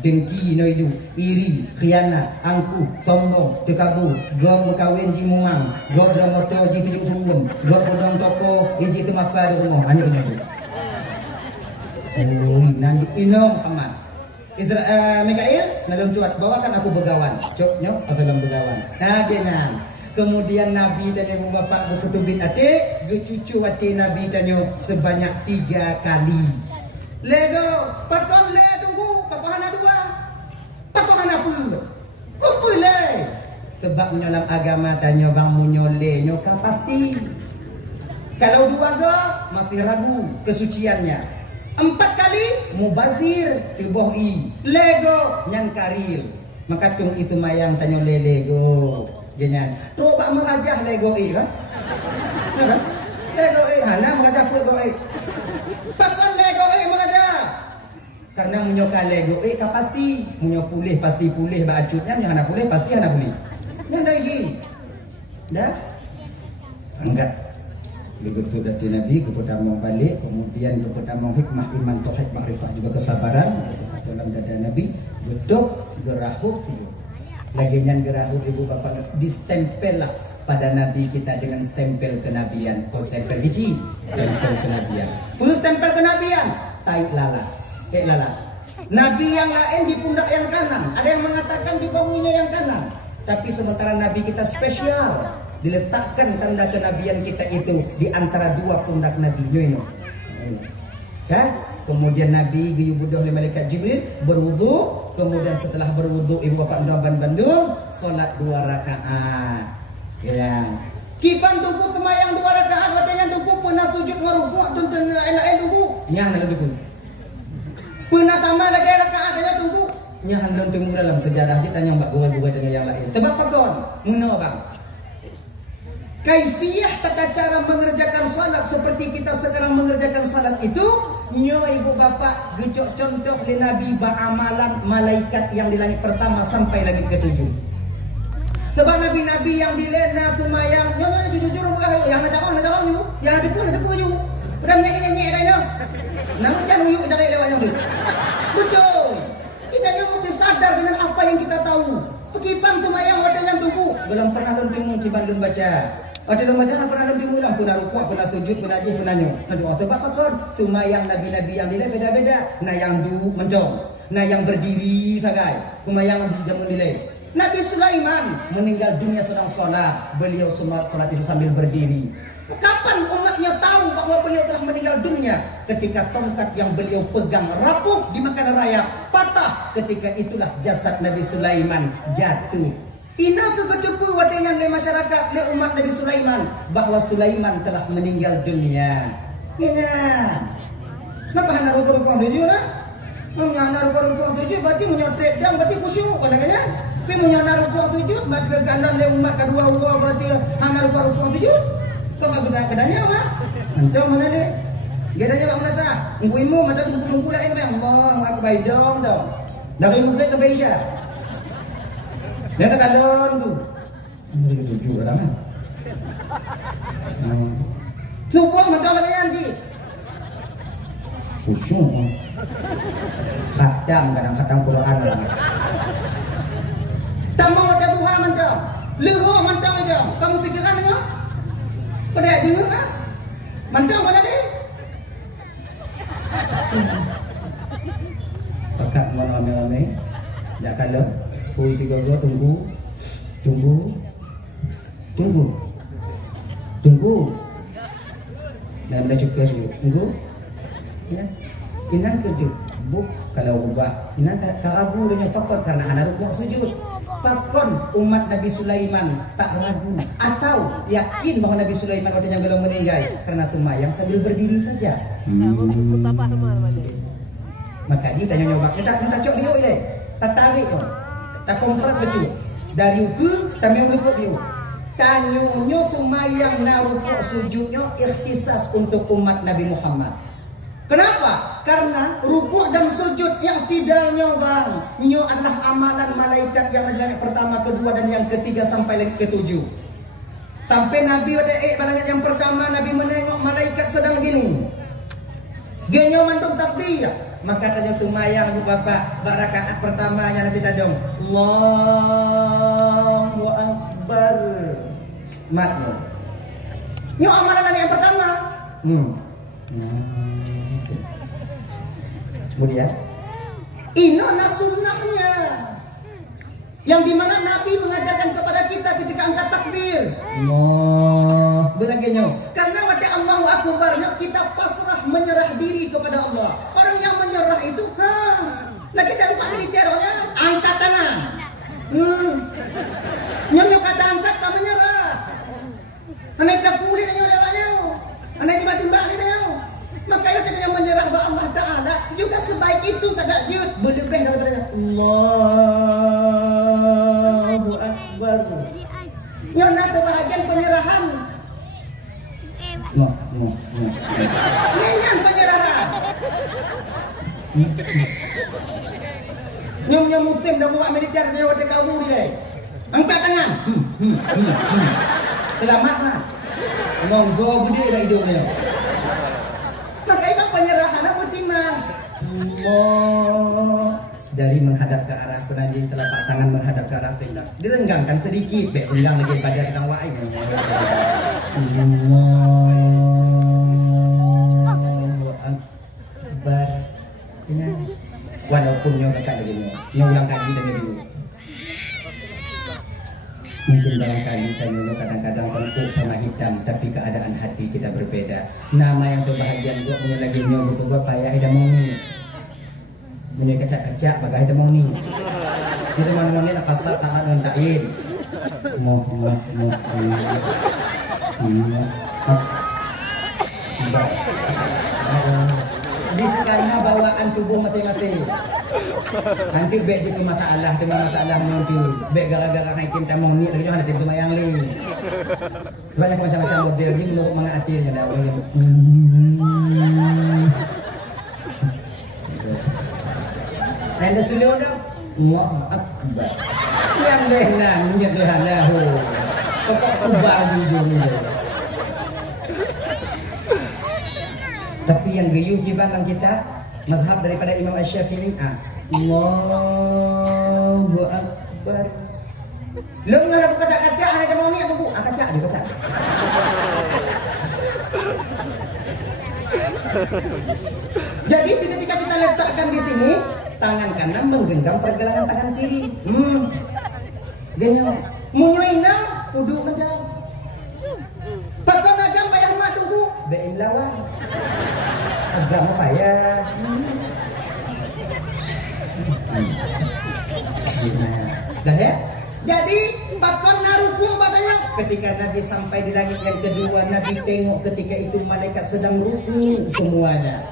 dengki no itu, iri, khianat, angkuh, sombong, tekabur, gom berkawin ji mumang, gom dah motor ji tujuh hukum, gom bodong toko, iji tu maka ada rumah, hanya ini. Nanti inom aman. Mikail, dalam cuat bawakan aku begawan, cok nyok atau dalam begawan. Nah, jenang. Kemudian Nabi dan ibu bapa berkutubit atik, gecucu hati Nabi dan sebanyak 3 kali. Lego, pakon le tunggu, pakon ada 2. Pakon apa? Kumpul le. Sebab menyolam agama tanya bang munyole nyoka pasti. Kalau 2 go masih ragu kesuciannya. 4 kali mubazir tibohi. Lego nyan karil. Maka tung itu mayang tanya le lego. Jangan. Coba mengajah lego kan? Kan? Lego hana mengajah pun lego Pakon lego mengajah. Karena menyoka lego ka pasti munyo pulih pasti pulih bacutnya yang hana pulih pasti hana pulih. Yang dah ji. Dah? Enggak. Begitu dari Nabi kepada balik, kemudian kepada hikmah iman tauhid makrifah juga kesabaran dalam dada Nabi gedok gerahuk lagi nyan gerahuk ibu bapak distempel lah pada Nabi kita dengan stempel kenabian. Kau stempel hiji, stempel kenabian. Plus stempel kenabian, tai lalat, lalat. Nabi yang lain di pundak yang kanan, ada yang mengatakan di bahunya yang kanan. Tapi sementara Nabi kita spesial, diletakkan tanda kenabian kita itu di antara 2 pundak Nabi. Ini, kan? Kemudian Nabi diyubudah oleh malaikat Jibril berwudu. Kemudian setelah berwudu ibu bapak Ndaban Bandung solat 2 rakaat. Ya. Kipan tubuh semayang 2 rakaat wadanya tubuh pernah sujud ngarukuk tuntun lain-lain tubuh. Nyah dalam tubuh. Pernah tambah lagi rakaat ada tubuh. Nyah dalam tubuh dalam sejarah kita yang mbak gua-gua dengan yang lain. Sebab apa kon? Ngono bang. Kaifiyah tata cara mengerjakan salat seperti kita sekarang mengerjakan salat itu nyo ibu bapak gecok contoh di Nabi amalan malaikat yang di langit pertama sampai langit ke-7. Sebab nabi-nabi yang di lena sumayang nyo jujur yang nak jawab you yang ada pun you udah nyanyi dah yo nama jangan you kita lewat yang tu betul kita mesti sadar dengan apa yang kita tahu. Pekipan sumayang wadah yang tunggu belum pernah tunggu Cibandung baca. Ada dalam macam pernah Nabi mulam, pernah rukuk, pernah sujud, pernah ajih, pernah nyo. Nah doa sebab apa? Cuma yang nabi-nabi yang nilai beda-beda. Nah yang duduk mencong, nah yang berdiri sagai. Cuma yang jamun nilai. Nabi Sulaiman meninggal dunia sedang solat. Beliau solat itu sambil berdiri. Kapan umatnya tahu bahwa beliau telah meninggal dunia? Ketika tongkat yang beliau pegang rapuh di Makan Raya patah. Ketika itulah jasad Nabi Sulaiman jatuh. Ina kegedepu wadanya le masyarakat le umat Nabi Sulaiman bahwa Sulaiman telah meninggal dunia. Ya. Kenapa hana rukuk-rukuk tujuh lah? Hana rukuk-rukuk tujuh berarti menyotret dan berarti kusyuk katanya. Tapi hana rukuk tujuh berarti kekanan le umat kedua berarti hana rukuk-rukuk tujuh. Kau tak beda kedanya apa? Antum mana le? Gedanya apa mana? Ibu mata tunggu lain memang Allah akbar dong. Dari muka ke Asia. Dia kata kalon tu. Ini tujuh orang kan. Subuh macam lagi anji. Khusyuk. Kadang Quran orang. Tamu ada Tuhan macam. Leho macam macam. Kamu fikirkan ni? Pada juga kan? Macam mana ni? Pakat mana rame-rame. Jak kalau. Pui tiga dua tunggu. Nah, mereka cukup dulu. Tunggu. Ya. Inan kerja. Buk kalau ubah. Inan karabu dengan pakon karena anak rukuk sujud. Pakon umat Nabi Sulaiman tak ragu atau yakin bahwa Nabi Sulaiman waktu yang belum meninggal karena tumayang sambil berdiri saja. Maka dia tanya nyoba. Kita cok dia ini. Tertarik tu. Tak kompres betul. Dari ke kami rukuk dia. Tanyonyo tumayang na rukuk sujudnya ikhtisas untuk umat Nabi Muhammad. Kenapa? Karena rukuk dan sujud yang tidaknya bang, nyo adalah amalan malaikat yang langit pertama, kedua dan yang ketiga sampai langit ke-7. Sampai Nabi pada langit yang pertama Nabi menengok malaikat sedang gini. Genyo mandung tasbih. Maka tanya sumayang bu bapak, rakaat pertamanya nanti tadong Allahu Akbar. Matmu. Nyo amalan Nabi yang pertama. Kemudian inona sunnahnya yang dimana Nabi mengajarkan kepada kita ketika angkat takbir. Allah. Belagenya. Karena pada Allahu Akbar kita pasrah menyerah diri kepada Allah. Orang yang menyerah itu, lagi dari Pak militer angkat tangan. Nyonya kata angkat tak menyerah. Anak dah kulit nyonya lewatnya. Anak di mati mbak ni maka itu yang menyerah kepada Allah Ta'ala juga sebaik itu tak ada jut berlebih daripada Allahu Akbar. Nyonya kebahagiaan penyerahan. Nyanyian penyerahan. Nyonya muslim dah buat militer dia waktu kau dia. Angkat tangan. Selamat lah. Monggo budi dah hidupnya. Maka itu penyerahan apa timang? Allah dari menghadap ke arah penanjing telapak tangan menghadap ke arah pinggang. Direnggangkan sedikit, baik pinggang lagi pada tengah wain. Allahu Akbar. Ini walaupun nyo kakak lagi nyo ulang kaji dan dulu. Mungkin barangkali saya kadang-kadang tentu sama hitam, tapi keadaan hati kita berbeda. Nama yang berbahagian gua punya lagi nyo gua payah ida mau ni. Punya kacak-kacak bagai ida mau ni. Jadi mana-mana nak kasar tangan dengan ta'in. Di karena bawaan tubuh mati-mati. Nanti bek juga masalah, cuma masalah nanti. Bek gara-gara naikin tamong ni, lagi ada tim semayang li. Banyak macam-macam model ni menurut mana atilnya dah. Anda sudah dah. Allahu Akbar. Yang lehna menyederhana ho. Pokok ubah jujurnya. Tapi yang gayuh dalam kitab mazhab daripada Imam Asy-Syafi'i, Allahu Akbar. Lu nggak ada kaca-kaca, ada mau ni apa bu? Kaca, ada kaca. Jadi ketika kita letakkan di sini, tangan kanan menggenggam pergelangan tangan kiri. Genyo, munyoina kudu kejam. Pakon agam bayar mak tunggu, bein lawan. Agama payah. Dah ya? Jadi pakon naruku badannya. Ketika Nabi sampai di langit yang kedua, Nabi tengok ketika itu malaikat sedang ruku semuanya.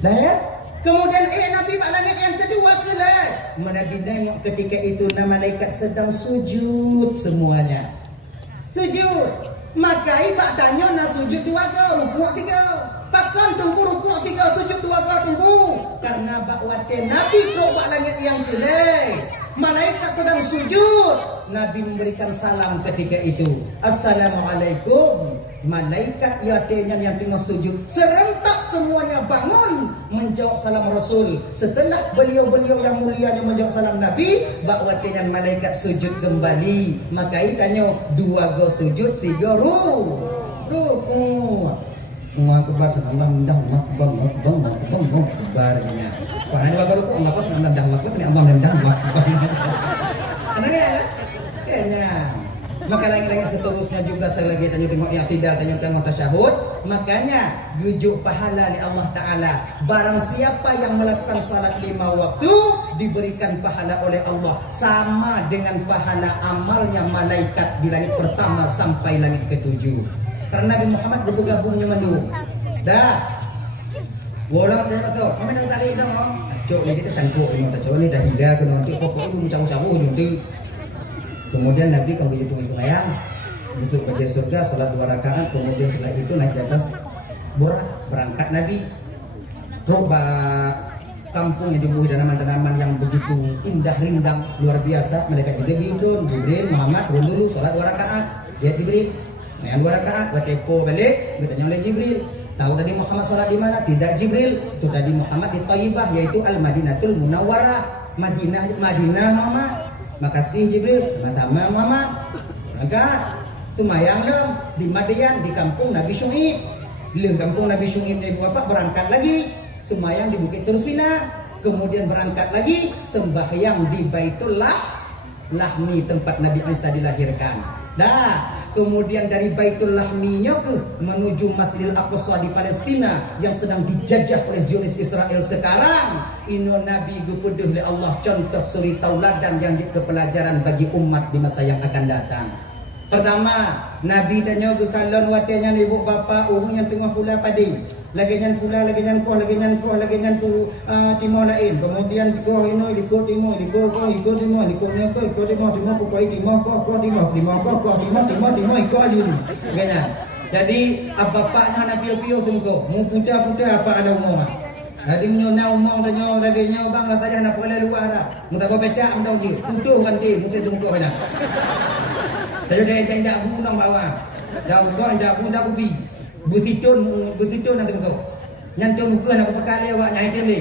Dah ya? Kemudian Nabi pada langit yang kedua kelak. Nabi tengok ketika itu malaikat sedang sujud semuanya. Sujud. Maka ibak tanya nak sujud dua ke, rukuk tiga. Pakon tunggu rukuk tiga, sujud dua ke tunggu. Karena bakwate Nabi ke langit yang kelak. Malaikat sedang sujud. Nabi memberikan salam ketika itu. Assalamualaikum. Malaikat yatenya yang tengah sujud serentak semuanya bangun menjawab salam Rasul. Setelah beliau-beliau yang mulianya menjawab salam Nabi, bakwatenya malaikat sujud kembali. Maka tanya dua go sujud, tiga ruku. Akbar sallallahu akbarnya. Orang dua ruku Allah pas nandang waktu ni Allah nandang waktu. Kenapa? Kayaknya. Maka lagi-lagi seterusnya juga saya lagi tengok i'tidal, tengok tasyahud. Makanya gujuk pahala oleh Allah Ta'ala. Barang siapa yang melakukan salat 5 waktu diberikan pahala oleh Allah sama dengan pahala amalnya malaikat di langit pertama sampai langit ke-7. Karena Nabi Muhammad bergabungnya mandu. Dah. Walau dia kata, "Kami nak tarik dah." Cok ni kita sangkut ini tak cok ni dah hilang ke nanti pokok itu cabut-cabut nanti. Kemudian Nabi kalau itu sembahyang untuk baca surga salat 2 rakaat, kemudian setelah itu naik di atas borak berangkat Nabi. Coba kampung yang dibuih tanaman-tanaman yang begitu indah rindang luar biasa. Malaikat Jibril Muhammad turun dulu salat 2 rakaat. Dia Jibril main 2 rakaat, bertepo balik, bertanya oleh Jibril. Tahu tadi Muhammad sholat di mana? Tidak Jibril. Itu tadi Muhammad di Thayyibah, yaitu Al-Madinatul Munawwarah. Madinah mama. Makasih Jibril. Sama mama. Berangkat. Tumayang di Madian, di kampung Nabi Syuaib. Di kampung Nabi Syuaib ibu bapak berangkat lagi. Semayang di Bukit Tursina. Kemudian berangkat lagi sembahyang di Baitullah Lahmi, tempat Nabi Isa dilahirkan. Kemudian dari Baitul Lahminya menuju Masjidil Aqsa di Palestina yang sedang dijajah oleh Zionis Israel sekarang. Ino Nabi gupeduh oleh Allah contoh suri tauladan yang jadi kepelajaran bagi umat di masa yang akan datang. Pertama, Nabi tanya ke kalon watenya ibu bapa orang yang tengah pula padi. Lagi nyan timur lain. Kemudian koh ino liko timur, liko timur, iko ajuri. Ganya. Jadi bapaknya anak pio-pio tunggu. Mu puda-puda apa ada umur. Jadi menyona umur tanya lagi nyo bang lah tadi anak pula luar dah. Mu tak beda am je. Tutuh kan dia, mesti tunggu dah. Jadi dia tidak bunong bawah. Jauh kau tidak bunda bubi. Bersitun nanti kau. Nyantun muka nak berkali awak nyai dia ni.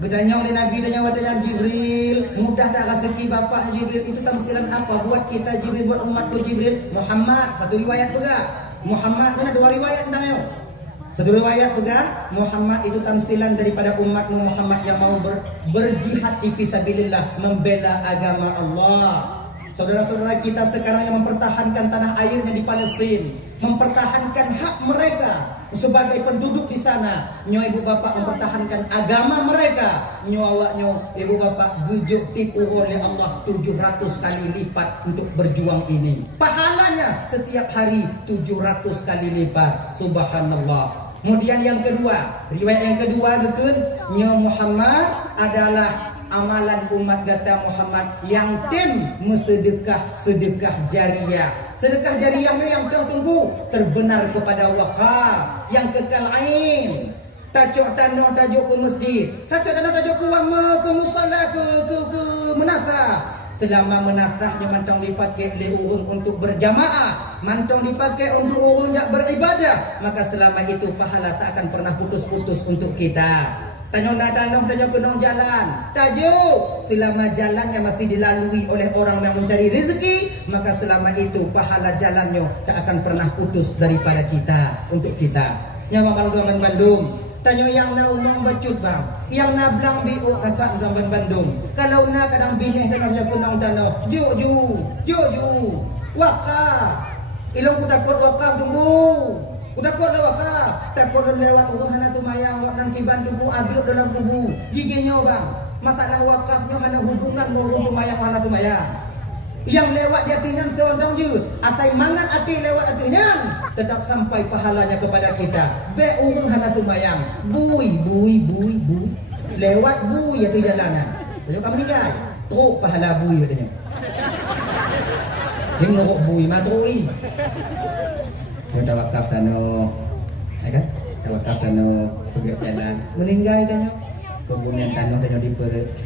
Bertanya oleh Nabi dan nyawa Jibril, mudah tak rezeki bapak Jibril itu tamsilan apa buat kita Jibril, buat umatku Jibril? Muhammad, satu riwayat juga. Muhammad mana dua riwayat tentang satu riwayat juga Muhammad itu tamsilan daripada umatmu Muhammad yang mau berjihad di fisabilillah, membela agama Allah. Saudara-saudara kita sekarang yang mempertahankan tanah airnya di Palestina, mempertahankan hak mereka sebagai penduduk di sana. Nyo ibu bapak mempertahankan agama mereka. Nyo awaknyo ibu bapak gujuk tipu oleh Allah 700 kali lipat untuk berjuang ini. Pahalanya setiap hari 700 kali lipat. Subhanallah. Kemudian yang kedua, riwayat yang kedua nyo Muhammad adalah amalan umat kata Muhammad yang tim sedekah jariah. Sedekah jariahnya yang tunggu terbenar kepada wakaf yang kekal ain. Tajuk tanah, tajuk ke masjid, tajuk tanah, tajuk ke wama, ke musalla, ke menasah. Selama menasahnya mantong dipakai oleh orang untuk berjamaah, mantong dipakai untuk orang yang beribadah, maka selama itu pahala tak akan pernah putus-putus untuk kita. Tanya ke nong jalan. Tajuk selama jalannya masih dilalui oleh orang yang mencari rezeki, maka selama itu pahala jalannya tak akan pernah putus daripada kita untuk kita. Nyawa kalau gambar Bandung. Tanya yang na umum bacut bang, yang na belang biu kakak gambar Bandung. Kalau na kadang binih tanahnya ke nong tanah. Ju. Wakaf. Ilong ku takut wakaf tunggu. Udah kuat lah wakaf. Takut lewat orang hana tumayang wak kiban tubuh azab dalam tubuh. Jiginyo bang. Masalah wakafnya hana hubungan orang tumayang hana tumayang. Yang lewat dia tinggal condong je. Atai mangan ati lewat atinya. Tetap sampai pahalanya kepada kita. Be orang hana tumayang. Bui. Lewat bui ati jalanan. Jadi kamu lihat. Teruk pahala bui katanya. Dia menurut bui matrui. Kita wakaf tano, kan? Kita wakaf tano pergi jalan, meninggal tano. Kemudian tano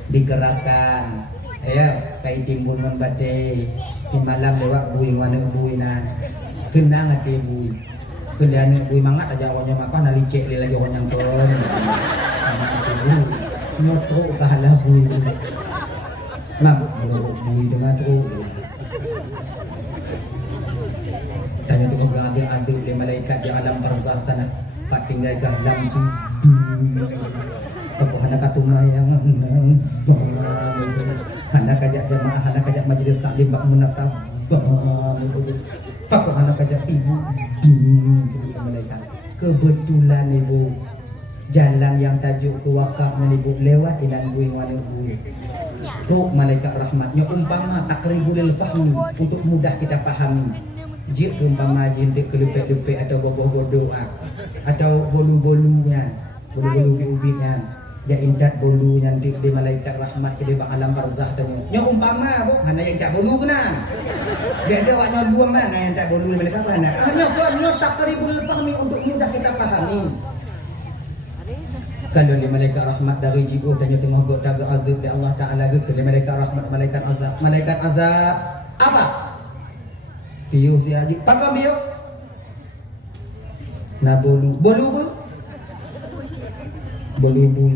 dikeraskan, kayak timbun membate di malam lewat bui mana bui na, kenang hati bui, kendian bui mangat aja awaknya makan nali cek lagi awak yang kon, nyotruk pahala bui, mabuk menurut bui dengan truk. Tanya tu kau adu di malaikat di alam barzakh sana. Pak tinggal ke alam ci. Kau hendak katumayang. Hendak ajak jemaah, hendak ajak majlis taklim bak menatap. Kau hendak ajak ibu. Malaikat. Kebetulan ibu jalan yang tajuk ke wakafnya ibu lewat dan bui wala bui. Ruh malaikat rahmatnya umpama takribul fahmi untuk mudah kita pahami. Jika umpama jintik kelepek-lepek atau boboh-bodoh atau bolu-bolunya, bolu-bolu biubitnya, dia indat bolu nanti di malaikat rahmat ke di alam barzakh tanya. Nya umpama bu, mana yang tak bolu kenan? Dia ada waknya dua mana yang tak bolu di malaikat mana? Hanya kerana takribul fahmi untuk mudah kita pahami. Kalau di malaikat rahmat dari jibu tanya tengah gok taga azab di Allah Taala ke malaikat rahmat, malaikat azab apa? Biu si haji, pakai biu. Na bolu. Bolu apa? Bolu bui.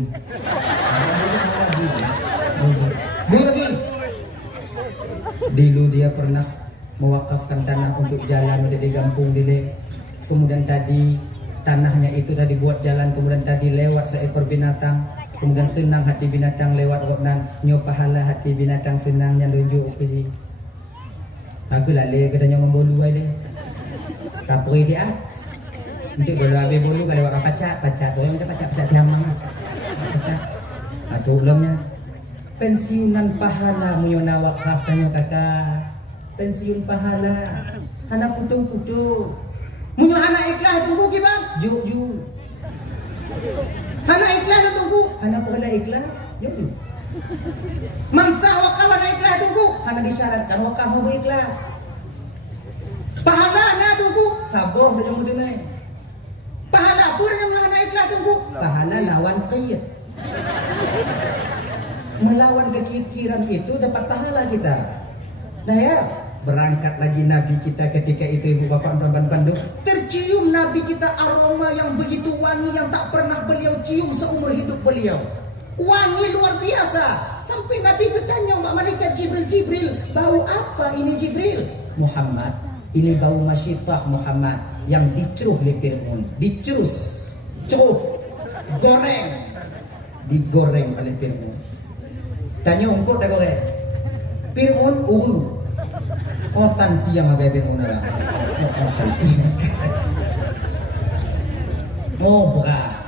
Bui lagi. Dulu dia pernah mewakafkan tanah untuk jalan di kampung Dile. Kemudian tadi tanahnya itu tadi buat jalan, kemudian tadi lewat seekor binatang, kemudian senang hati binatang lewat dan nyo pahala hati binatang senangnya lunjuk pergi. Aku lale katanya ngembolu ai dia. Kapri dia. Untuk kalau habis bolu kalau orang pacak tu yang macam pacak tiang mana. Pacak. Atau ulamnya pensiunan pahala munyona wakaf tanya kakak. Pensiun pahala. Anak putu-putu. Munyo anak ikhlas tunggu ki bang. Juk. Anak ikhlas tunggu. Anak pahala ikhlas. Juk. Mamsah wakaf anak ikhlas tunggu. Anak disyaratkan wakaf mau ikhlas. Pahala na tunggu. Sabar saja mudah naik. Pahala pun yang anak ikhlas tunggu. Pahala lawan qiyat. Melawan kekikiran itu dapat pahala kita. Nah ya, berangkat lagi Nabi kita ketika itu ibu bapak dan Bandung. Tercium Nabi kita aroma yang begitu wangi yang tak pernah beliau cium seumur hidup beliau. Wangi luar biasa. Sampai Nabi bertanya Mbak Malaikat Jibril, bau apa ini Jibril? Muhammad, ini bau masyitah Muhammad yang diceruh oleh Fir'aun. Dicerus, ceruh, goreng. Digoreng oleh Fir'aun. Tanya engkau dah goreng. Fir'aun ungu. Oh tanti yang agak Fir'aun lah. Oh berat.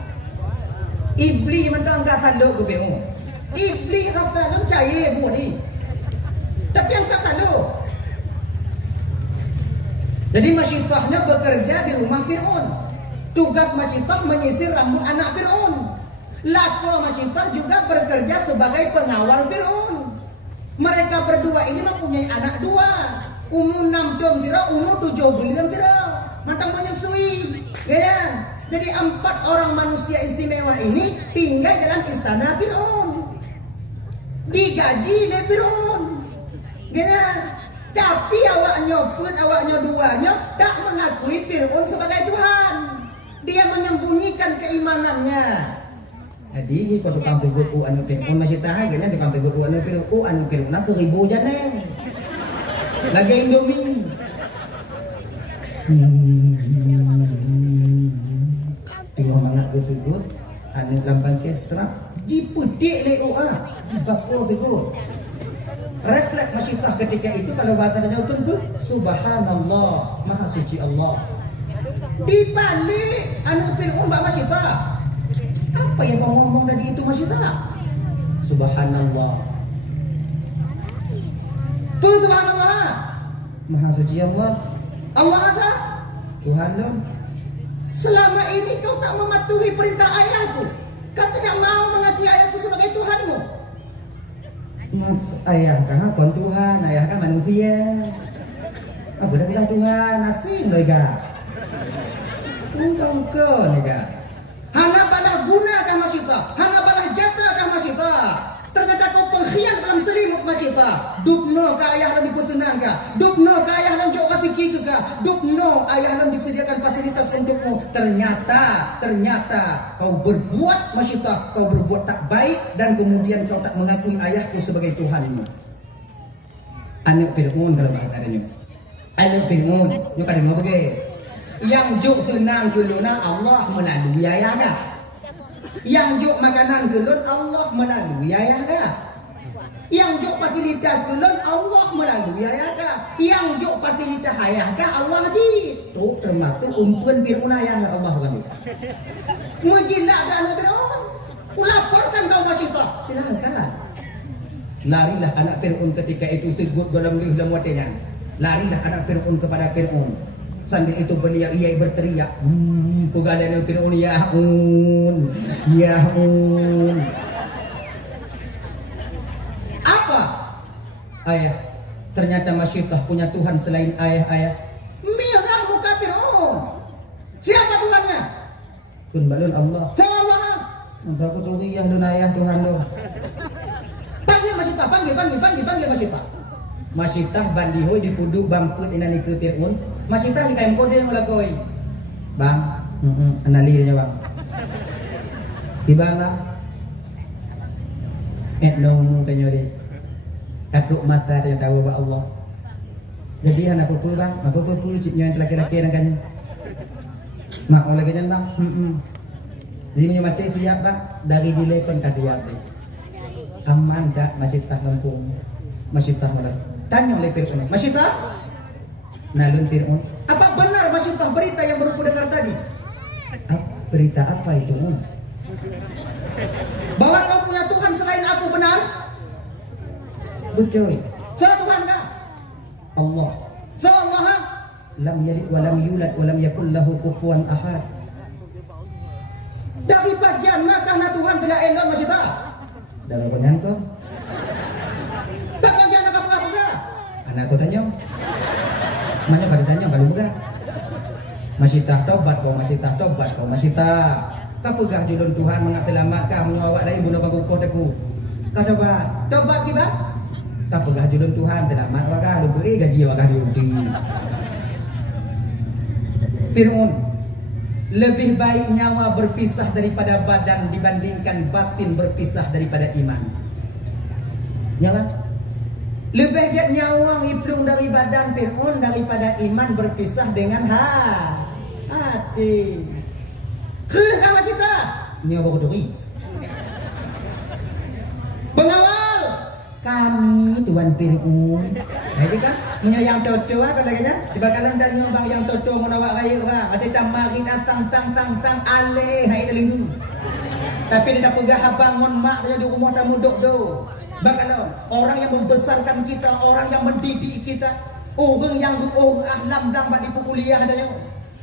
Iblis mentang tak saluk ke Fir'aun. Iblis rasa nak percaya buat ni. Tapi yang tak saluk. Jadi masyitahnya bekerja di rumah Fir'aun. Tugas masyitah menyisir rambut anak Fir'aun. Lako masyitah juga bekerja sebagai pengawal Fir'aun. Mereka berdua ini mempunyai anak dua. Umur 6 tahun tidak, umur 7 bulan tidak. Matang menyusui. Ya. Jadi 4 orang manusia istimewa ini tinggal dalam istana Fir'aun. Digaji oleh Fir'aun. Ya. Tapi awaknya pun, awaknya duanya tak mengakui Fir'aun sebagai Tuhan. Dia menyembunyikan keimanannya. Jadi kalau tukang tegur anu Fir'aun masih tahan kan tukang tegur anu Fir'aun anu Fir'aun nak ribu jane. Lagi Indomie. Tengok mana tu tegur anu lambang kesra diputik le OA bakpo tegur. Refleks masyitah ketika itu kalau bahasa Jawa tu subhanallah maha suci Allah. Dibalik anu Fir'aun bak masyitah. Apa yang mau ngomong tadi itu masih tak? Subhanallah. Subhanallah. Maha suci Allah. Allah ada. Tuhan lo. Selama ini kau tak mematuhi perintah ayahku. Kau tidak mau mengakui ayahku sebagai Tuhanmu. Ayah kan kon Tuhan, ayah kan manusia. Apa dah bilang Tuhan, asing mereka. Engkau nih. Hana balah guna kah masyita? Hana balah jata kah masyita? Ternyata kau pengkhian dalam selimut masyita. Dupno ka ayah dalam dipertenang kah? Dupno ka ayah dalam jauh hati kah? Dupno ayah dalam disediakan fasilitas untukmu. Ternyata kau berbuat masyita. Kau berbuat tak baik dan kemudian kau tak mengakui ayahku sebagai Tuhanmu. Anak Fir'aun kalau bahasa adanya. Anak Fir'aun, you kadang ngapa ke? Yang juk senang keluna Allah melalui ayah dah. Yang juk makanan kelun Allah melalui ayah dah. Yang juk fasilitas kelun Allah melalui ayah dah. Yang juk fasilitas ayah dah Allah haji. Tu termasuk umpuan Fir'aun ayah Allah kan. Mujilak dan Fir'aun. Laporkan kau masyitah. Silakan. Larilah anak Fir'aun ketika itu tegut dalam lih dalam watenya. Larilah anak Fir'aun kepada Fir'aun. Sambil itu beliau ia berteriak, pugalan Fir'aun ya un. Apa? Ayah, ternyata masyitah punya Tuhan selain ayah. Merah muka Fir'aun. Siapa Tuhannya? Kun balun Allah. Sama Allah. Berapa tuwiyah dun ayah Tuhan lo. Panggil masyitah, panggil masyitah. Masyitah bandihoy dipuduk bangkut inani ke Fir'aun. Masyitah di kain kode yang melakoi. Bang, Anali dia bang. Tiba lah. Nong tanya dia. Katuk mata dia tahu bahwa Allah. Jadi anak apa bang? Apa cipnya yang laki-laki dengan mak oleh kejan bang. Jadi punya mati siap bang dari dilekon kasih hati. Aman tak masih tak kampung, masih tak malam. Tanya oleh Fir'aun, masih tak? Nalun Fir'aun, apa benar masih tak berita yang baru ku dengar tadi? Berita apa itu? Bahwa kau punya Tuhan selain aku benar? Betul. Siapa Tuhan kau? Allah. Allah lam yalid wa lam yulad wa lam yakul lahu kufuwan ahad. Dari pajana karena Tuhan tidak elok masih tak? Dalam benar kau? Tak pajana kau apa enggak? Anak tu tanya. Mana pada tanya kalau enggak? Masih tak tobat kau, masih tak tobat kau, masih tak. Kau pegah julun Tuhan mengatelamat kau mengawak dari bunuh kau kau teku. Kau tobat kibat? Kau pegah julun Tuhan telamat wakah lu beri gaji wakah diundi. Fir'aun, lebih baik nyawa berpisah daripada badan dibandingkan batin berpisah daripada iman. Nyawa? Lebih baik nyawa iplung dari badan Fir'aun daripada iman berpisah dengan hati. Kenapa masih tak? Nyawa berduri. Pengawal kami Tuan Fir'aun. Jadi kan yang toto kan lagi sebab kalau dah nyobang yang toto menawak raya orang ada tamari datang tang aleh hai dalam. Tapi dia dah pegah bangun mak dia di rumah tamu duduk do. Bagaimana orang yang membesarkan kita, orang yang mendidik kita, orang yang ahlam dan bak di kuliah adanya.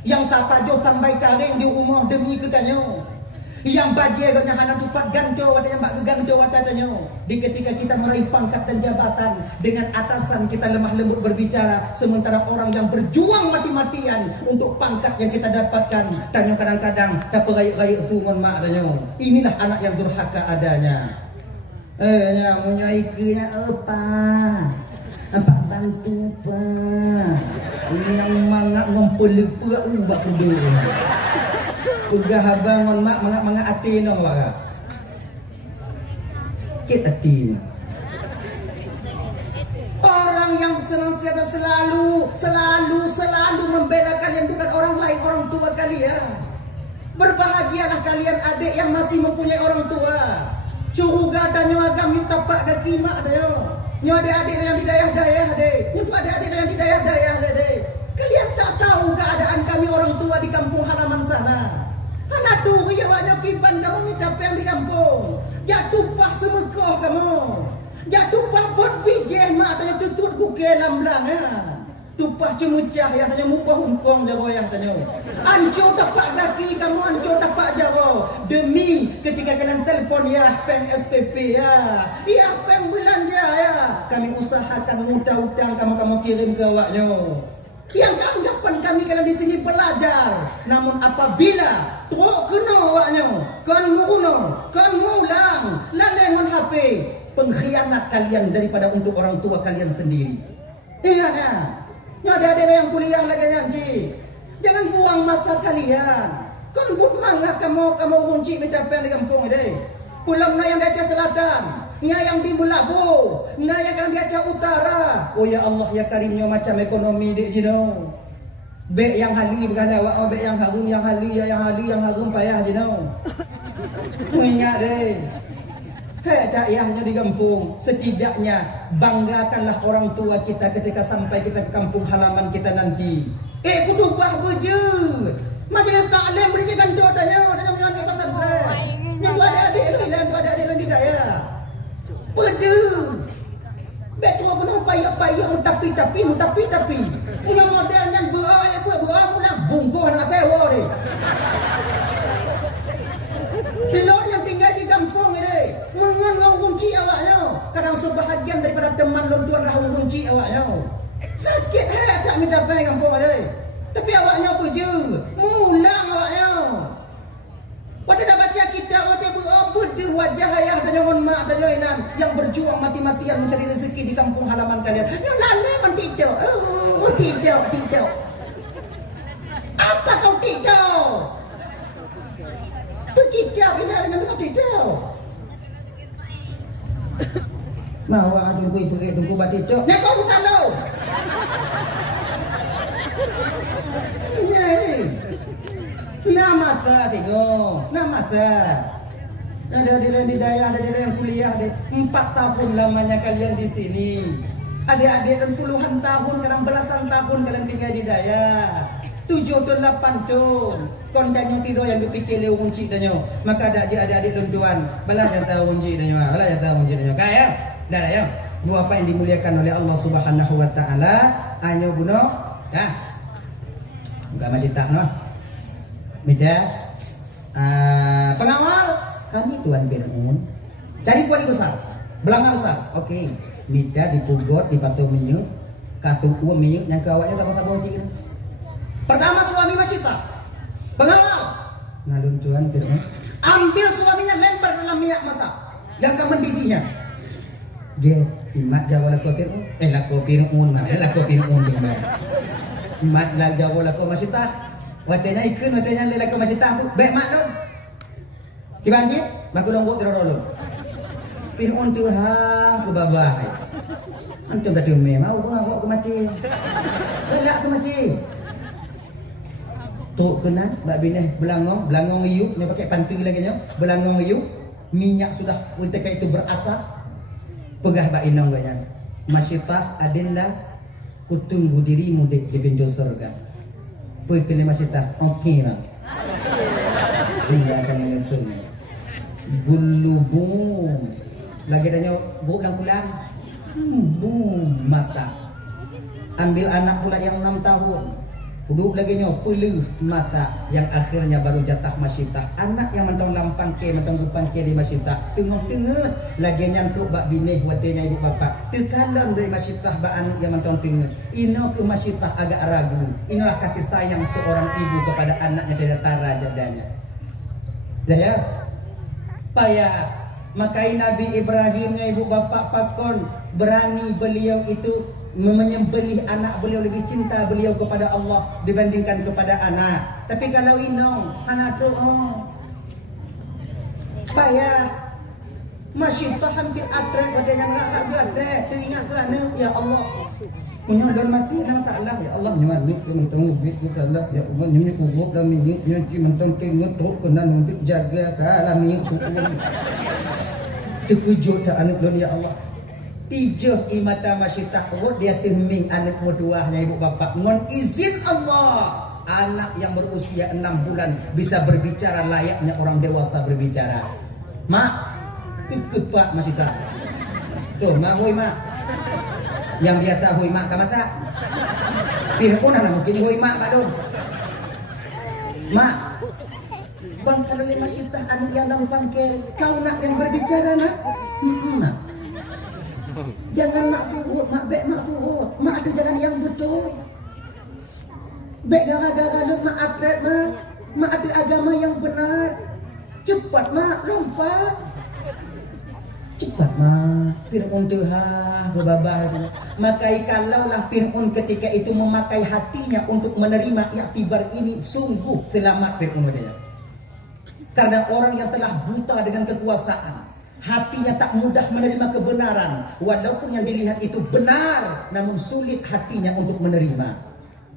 Yang tak pajo sampai karing di rumah demi katanya. Yang baje katanya hana tupat ganto katanya bak ganto katanya. Di ketika kita meraih pangkat dan jabatan dengan atasan kita lemah lembut berbicara, sementara orang yang berjuang mati-matian untuk pangkat yang kita dapatkan tanya kadang-kadang dapat raya-raya sungon mak katanya. Inilah anak yang durhaka adanya. Yang punya ikhnya apa bantu pak ini yang mangak ngumpul itu ubah kudu pegah bangun mak mangak hati nong wak kita hati orang yang senantiasa selalu membela kalian bukan orang lain, orang tua kalian. Berbahagialah kalian adik yang masih mempunyai orang tua. Curuga dan nyuagam minta pak ke kimak dayo. Nyo adik-adik yang di dayah-dayah deh. Nyo adik-adik yang di dayah-dayah deh. Kalian tak tahu keadaan kami orang tua di kampung halaman sana. Anak tu ya wajah kiban kamu minta yang di kampung. Jatuh pah semekoh kamu. Jatuh pah bot bijeh mak tanya tutut ku kelam belang ya. Tupah cemucah ya tanya mupah hongkong jaro yang tanya. Anco tapak kaki kamu anco tapak jaro. Demi ketika kalian telpon ya peng SPP ya. Ya peng belanja ya. Kami usahakan hutang-hutang kamu kirim ke awaknya. Yang anggapan kami kalian di sini belajar. Namun apabila truk kena awaknya, kan nguno, kan ngulang, lalengon HP, pengkhianat kalian daripada untuk orang tua kalian sendiri. Iya ya. Ada yang kuliah lagi janji. Jangan buang masa kalian. Kan but mana kamu kunci minta pen di kampung ini. Pulang na yang di Aceh Selatan, nya yang di Mulabu, na yang di Aceh Utara. Oh ya Allah ya karimnya macam ekonomi di jino. Bek yang hali berkata awak bek yang harum yang harum payah jino. Ingat deh. Dakyahnya di kampung, setidaknya banggakanlah orang tua kita ketika sampai kita ke kampung halaman kita nanti. Kudu bah beje. Majlis taklim berinya kan tanya dengan kita sampai. Yang adik-adik lu di daya. Pede. Betul benar payah tapi. Punya model yang berah mula bungkuh nak sewa ni. Pilot yang tinggal di kampung ini mengenal kunci awaknya. Kadang sebahagian daripada teman long tuan dah kunci awaknya. Sakit tak minta pai kampung ini. Tapi awaknya apa je? Mulang awaknya. Waktu dah baca kitab, waktu berapa wajah ayah dan nyaman mak dan nyaman yang berjuang mati-matian mencari rezeki di kampung halaman kalian. Yang lalu kan tidak. Tidak. Apa kau tidak? dia dengan tengah tidur. Mau tunggu ibu tunggu bat tidur. Nek kau bukan lo. Nama tak tengok, nama tak. Ada di daerah, ada yang kuliah, ada 4 tahun lamanya kalian di sini. Adik-adik dan puluhan tahun, kadang belasan tahun kalian tinggal di daerah. 7 tahun, 8 tahun. Kon danyo tidur yang dipikir leu kunci danyo. Maka ada adik-adik tuan-tuan, balah yang tahu kunci danyo, balah yang tahu kunci danyo. Kaya, dah ya. Dua apa yang dimuliakan oleh Allah Subhanahu wa taala, anyo buno, dah. Enggak masih tak noh. Mida pengawal kami Tuan Fir'aun. Cari kuali besar, belanga besar. Okey. Mida dipugot, dipatuh menyuk, katu uang menyuk yang kawaknya tak boleh. Pertama suami Masita, pengawal. Nalun Tuan Fir'aun. Ambil suaminya lempar dalam minyak masak yang akan mendidihnya. Dia imat jawab laku Fir'aun. Laku Fir'aun mah, laku Fir'aun dia. Imat lah jawab laku Masita. Watanya ikun, watanya lelaki masih tahu. Baik mak dong. Kibanci, baku lombok terorolo. Fir'aun tu ke bawah. Antum dah tume mau bawa ke mati. Belak ke mati. Tok kenan, bak bineh belangong iu, nya pakai pantu lagi nya. Belangong iu, minyak sudah ketika itu berasap. Pegah bak inong ganya. Masyitah adinda kutunggu dirimu di pintu surga. Puy pilih Masita, okey lah. Dia akan menyusun. Gulubung. Lagi tanya, bu pulang. Boom, masak. Ambil anak pula yang 6 tahun. Duduk lagi nyo, puluh mata yang akhirnya baru jatah Masita. Anak yang mentong lampang ke, mentong depan ke di Masita. Tengok-tengok. Lagi nyantuk bak binih wadenya ibu bapa. Tekalon dari Masita bak anak yang mentong tengok. Ino ke Masita agak ragu. Inilah kasih sayang seorang ibu kepada anaknya dari tara jadanya. Dah ya? Payah. Makai Nabi Ibrahimnya ibu bapa pakon. Berani beliau itu menyembelih anak beliau, lebih cinta beliau kepada Allah dibandingkan kepada anak. Tapi kalau inong anak tu payah Masita hampir atrek pada yang nak berada teringat kerana ya Allah menyodor mati nama Ta'ala ya Allah nyuami ke mentong ubit ke Allah ya Allah nyumi kubuk dan minyak nyuci mentong tengok teruk kena numbit jaga kalah minyak kubuk terkujud tak anak belum ya Allah. Tijuh imata Masita kubur dia teming anak muduahnya ibu bapa ngon izin Allah anak yang berusia 6 bulan bisa berbicara layaknya orang dewasa berbicara. Mak ikut Pak Masita so mak hui mak yang biasa hui mak kamu tak Fir'aun anak mungkin hui mak Pak Dun mak bang kalau le Masita anak yang dalam pangkel kau nak yang berbicara nak nak jangan mak turut, mak bek mak turut. Mak ada jalan yang betul. Bek gara-gara mak atret mak. Mak ada agama yang benar. Cepat mak, lompat. Cepat mak. Fir'aun Tuhan ke babah itu. Makai kalaulah Fir'aun ketika itu memakai hatinya untuk menerima iktibar ini, sungguh selamat Fir'aun katanya. Karena orang yang telah buta dengan kekuasaan, hatinya tak mudah menerima kebenaran. Walaupun yang dilihat itu benar, namun sulit hatinya untuk menerima.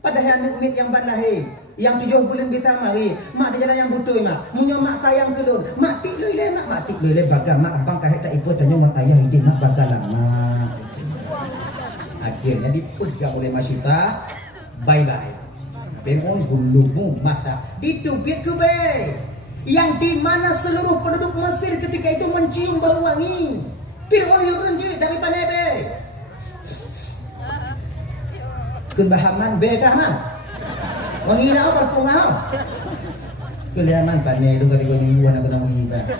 Padahal anak yang balahi, yang 7 bulan bisa mari, mak ada jalan yang butuh mak. Munyo mak sayang kelun, mak tik lele mak tik lele baga mak abang kahit tak ibu tanya mak ayah ini mak baga lama. Akhirnya dipegang oleh Masita, bye-bye. Fir'aun gulubung mata, ditubit ke baik. Yang di mana seluruh penduduk Mesir ketika itu mencium bau wangi. Fir'aun yurunji dari panebe. Kebahaman begaman. Wangi na apa pungau. Keliaman panebe dari mingguan apa wangi ba.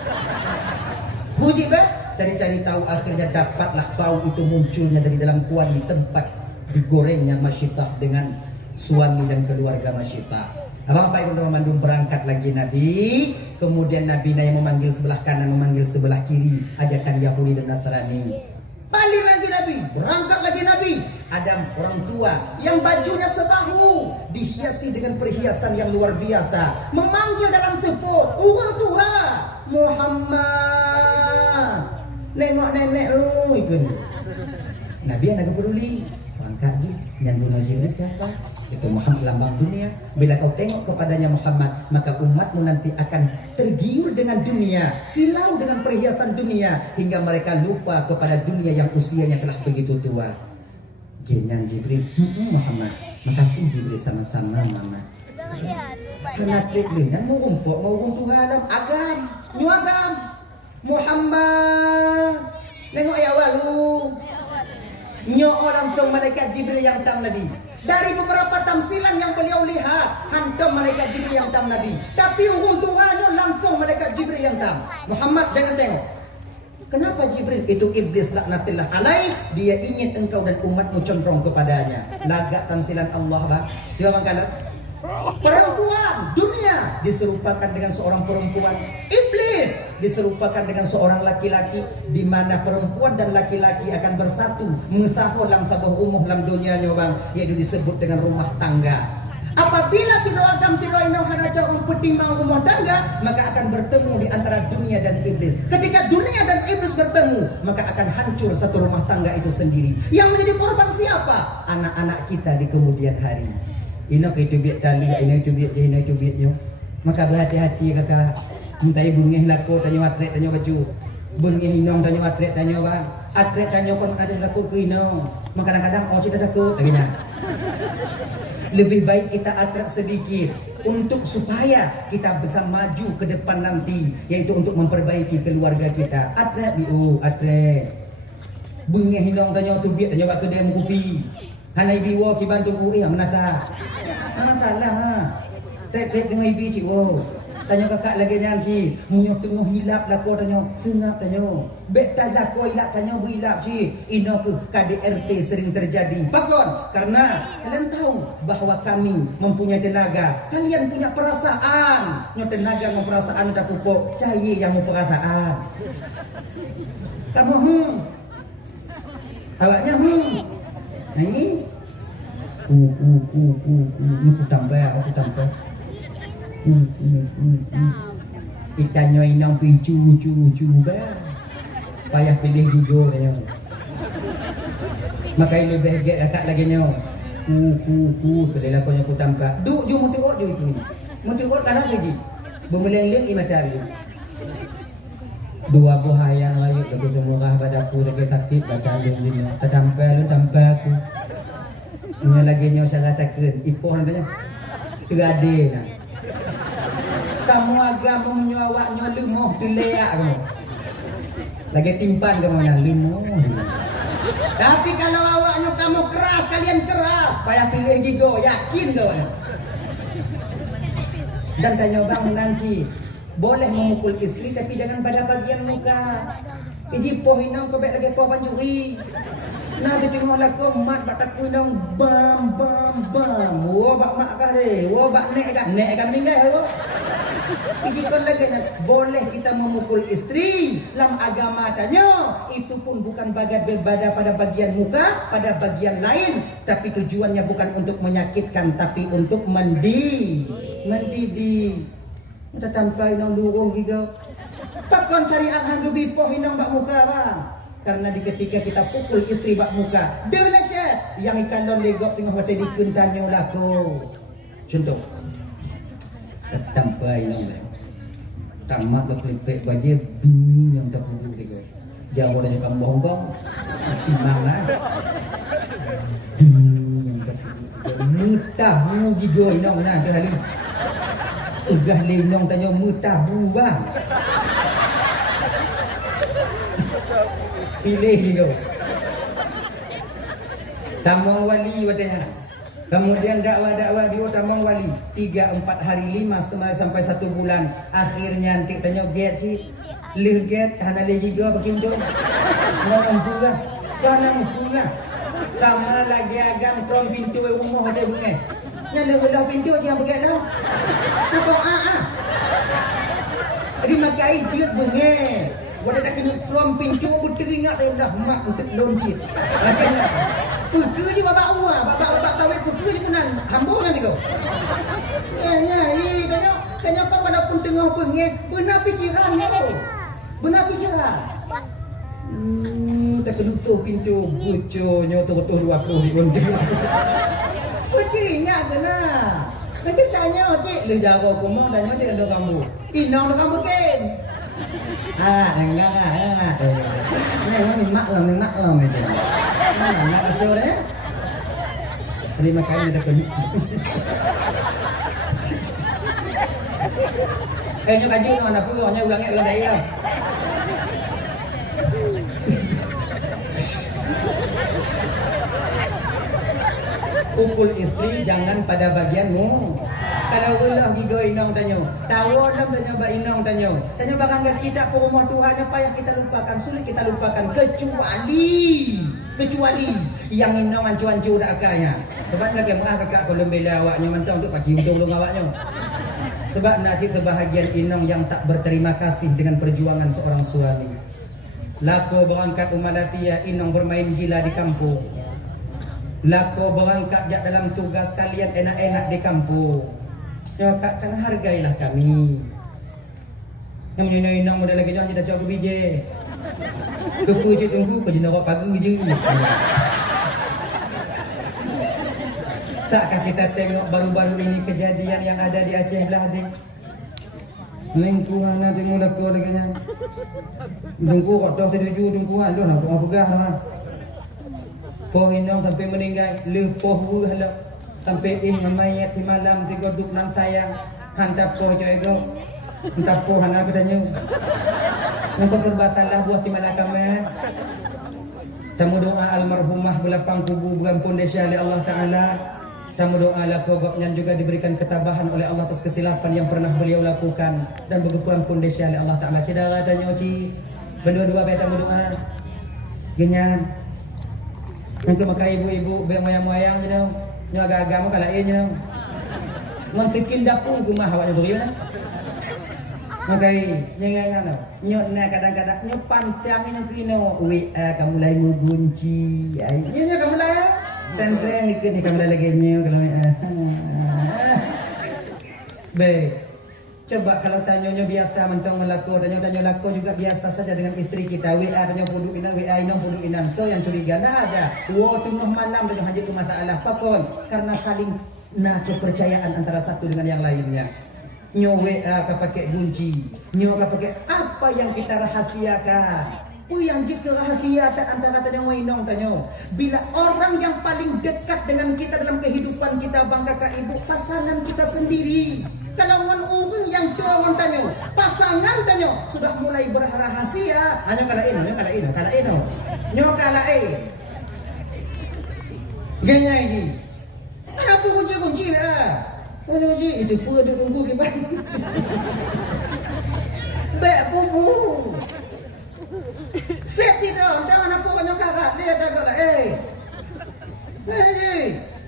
Puji ba? Cari-cari tahu akhirnya dapatlah bau itu munculnya dari dalam kuali tempat digorengnya Masita dengan suami dan keluarga Masita. Abang Pak Ibu Mandum berangkat lagi Nabi. Kemudian Nabi yang memanggil sebelah kanan, memanggil sebelah kiri, ajakan Yahudi dan Nasrani. Balik lagi Nabi Nabi, berangkat lagi Nabi. Ada orang tua yang bajunya sebahu, dihiasi dengan perhiasan yang luar biasa, memanggil dalam sebut, orang tua Muhammad, nengok nenek lu ikut. Nabi anak peduli, berangkat je, yang bunuh siapa? Itu Muhammad lambang dunia. Bila kau tengok kepadanya Muhammad, maka umatmu nanti akan tergiur dengan dunia, silau dengan perhiasan dunia, hingga mereka lupa kepada dunia yang usianya telah begitu tua. Genyan Jibril, Muhammad, makasih Jibril, sama-sama Muhammad. Kena trik dengan mau rumput, mau runtuh alam agam, nyuagam Muhammad, nengok ya walu, nyok langsung malaikat Jibril yang tam Nabi. Dari beberapa tamsilan yang beliau lihat, hantam malaikat Jibril yang tam Nabi. Tapi runtuhannya langsung malaikat Jibril yang tam. Muhammad jangan tengok. Kenapa Jibril? Itu iblis laknatillah alaih. Dia ingin engkau dan umatmu condong kepadanya. Lagak tamsilan Allah bang. Coba bang kalau perempuan dunia diserupakan dengan seorang perempuan, iblis diserupakan dengan seorang laki-laki, di mana perempuan dan laki-laki akan bersatu musahu lam sabuh umuh lam dunia bang, yaitu disebut dengan rumah tangga. Apabila tidak agam tidak inau haraja pertimbang rumah tangga, maka akan bertemu di antara dunia dan iblis. Ketika dunia dan iblis bertemu, maka akan hancur satu rumah tangga itu sendiri. Yang menjadi korban siapa? Anak-anak kita di kemudian hari. Ino itu biar tali, ino itu biar je, ino itu biar je. Maka berhati-hati kakak. Mentai bunga laku tanya atret tanya baju. Bunga hinong tanya atret tanya bang. Atret tanya kon ada laku ke ino. Maka kadang-kadang oh tidak takut laginya. Lebih baik kita atret sedikit untuk supaya kita bisa maju ke depan nanti, yaitu untuk memperbaiki keluarga kita. Atret biu, atret. Bunga hinong tanya tu biar tanya waktu dia mengupi. Hanai biwo ki bantu ku menasa. Tak lah ha. Trek-trek tengah ibi cik wo. Tanya kakak lagi jangan cik. Munyok tengah hilap lako tanya. Sengap tanya. Betal lako hilap tanya berilap cik. Ino ke KDRT sering terjadi. Bakon. Karena kalian tahu bahawa kami mempunyai tenaga. Kalian punya perasaan. Nyo tenaga mau perasaan udah pupuk. Cahaya yang mau perasaan. Kamu awaknya Nah ini aku tambah kita nyoy nang picu juga payah pilih juga nyo maka ini bahagia kakak lagi nyo terlelah kau yang aku tambah duk ju mutirot ju itu mutirot kanan lagi bermeleng-leng imatari dua buaya layu lagu semurah padaku sakit badan lu terdampel aku ini lagi nyo salah takut ipoh nantinya terade nah kamu agama menyawak nyo lemoh teleak kamu lagi timpan kamu yang lemoh tapi kalau awaknya kamu keras kalian keras payah pilih gigo yakin kau dan tanya bang nanti boleh memukul istri tapi jangan pada bagian muka. Iji poh inang ko bet lagi poh panjuri. Nah di tengok laku mat batak inang bam. Wo bak mak kah deh. Wo bak nek kah meninggal wo. Iji kon lagi boleh kita memukul istri. Dalam agama tanya itu pun bukan pada bagian muka, pada bagian lain, tapi tujuannya bukan untuk menyakitkan tapi untuk mendidih. Kita tampai nang lurung juga. Takkan carian hang gebipoh inang bak muka bang. Karena di ketika kita pukul istri bak muka, deleset yang ikan don legok tengah mata di kuntannya laku. Contoh. Tampai nang. Tamak ke klipek baje bunyi yang tak pukul tiga. Jauh dari kamu Hongkong. Timanglah. Yang tak pukul. Mutah mu gido inang mana ada hari. Ugah lenong tanya mutabu bang. Pilih ni kau. Tamang wali wadahnya. Kemudian dakwah dia tamang wali 3-4 hari 5 sampai 1 bulan. Akhirnya nanti tanya get si leh get hana lagi gua bagi untuk. Orang pula. Kana pula. Sama lagi agam tong pintu rumah ada bunga. Yang lelah pintu dia pergi lah. Tukang Jadi makai jiut bunga. Wadah tak kena from pintu berteringat dah mak untuk loncit. Peka je babak awak, babak tawet peka je punan. Hambur nanti kau. Tanya kau walaupun tengah pengeh, benar fikiran kau. Benar fikiran. Tak kelutuh pintu buconyo tu 20 ribu. Berteringat kena. Nanti tanya cik, lu jago kumau dan cik ada kamu. Inang ada kamu kan? Enggak. Ini maklum itu. Enggak betul ya. Terima kasih ada kena. Nyo kaji mana pun, nyo ulangnya ulang dari lah. Pukul istri jangan pada bagianmu. Kalau ulah gigo inong tanyo, tahu lam tanyo ba inong tanyo. Tanyo bakal kita ke rumah Tuhan apa yang kita lupakan, sulit kita lupakan kecuali yang inong ancu-ancu dak akanya. Sebab nak ke maaf kakak kalau bela awaknya mentang untuk pagi untung awaknya. Sebab najib kebahagiaan inong yang tak berterima kasih dengan perjuangan seorang suami. Lako berangkat umalatia inong bermain gila di kampung. Lako berangkat jak dalam tugas kalian enak-enak di kampung. Ya kak, kan hargailah kami. Yang menyenang modal lagi jangan dah jago bije. Kepu je tunggu ke jenawak pagi je. Takkah kita tengok baru-baru ini kejadian yang ada di Aceh belah dek. Lingkungan nanti mula kau dengan dengku kok dah tertuju dengkuan tu nak doa pegah lah. Poh inong sampai meninggal, lepoh buah sampai mayat di malam tiga duk nang sayang, hantar poh jo ego, hantar poh hana kedanya. Nampak terbatallah buah di mana kami. Tamu doa almarhumah belapang kubu berampun desya oleh Allah Taala. Tamu doa lakogoknya juga diberikan ketabahan oleh Allah atas kesilapan yang pernah beliau lakukan dan bergepun desya oleh Allah Taala. Saudara tanya uci, berdua-dua baik tamu doa. Genyan. Nanti maka ibu-ibu moyang-moyang je dong. Nyo agak-agak mo kalain je dong. Ngontekin dapur gemah awaknya beri mana? Makai nyengan dong. Nyo na kadang-kadang nyo pantang nyo kino WA kamu lai ngunci. Nyo kamu lai ya. Sentreng ikut ni kamu lai lagi nyo kalau baik. Coba kalau tanya-nya biasa mentong melaku, tanya laku juga biasa saja dengan istri kita. WA tanya puduk inan, WA inan puduk inan. So yang curiga nah ada. Tengah malam dengan hajat masalah. Pakon karena saling kepercayaan antara satu dengan yang lainnya. Nyo WA ka pakai kunci, nyo ka pakai apa yang kita rahasiakan. Yang jika rahasia antara tanya wainong tanya. Bila orang yang paling dekat dengan kita dalam kehidupan kita bang kakak ibu pasangan kita sendiri. Kalau orang yang tua orang tanya, pasangan tanya sudah mulai berrahasia. Hanya kalain. Nyo kalain. Ganya ini. Kenapa kunci lah? Kunci itu pun dia tunggu kita. Baik pupu. Safety dong, jangan apa kau karat dia dah kala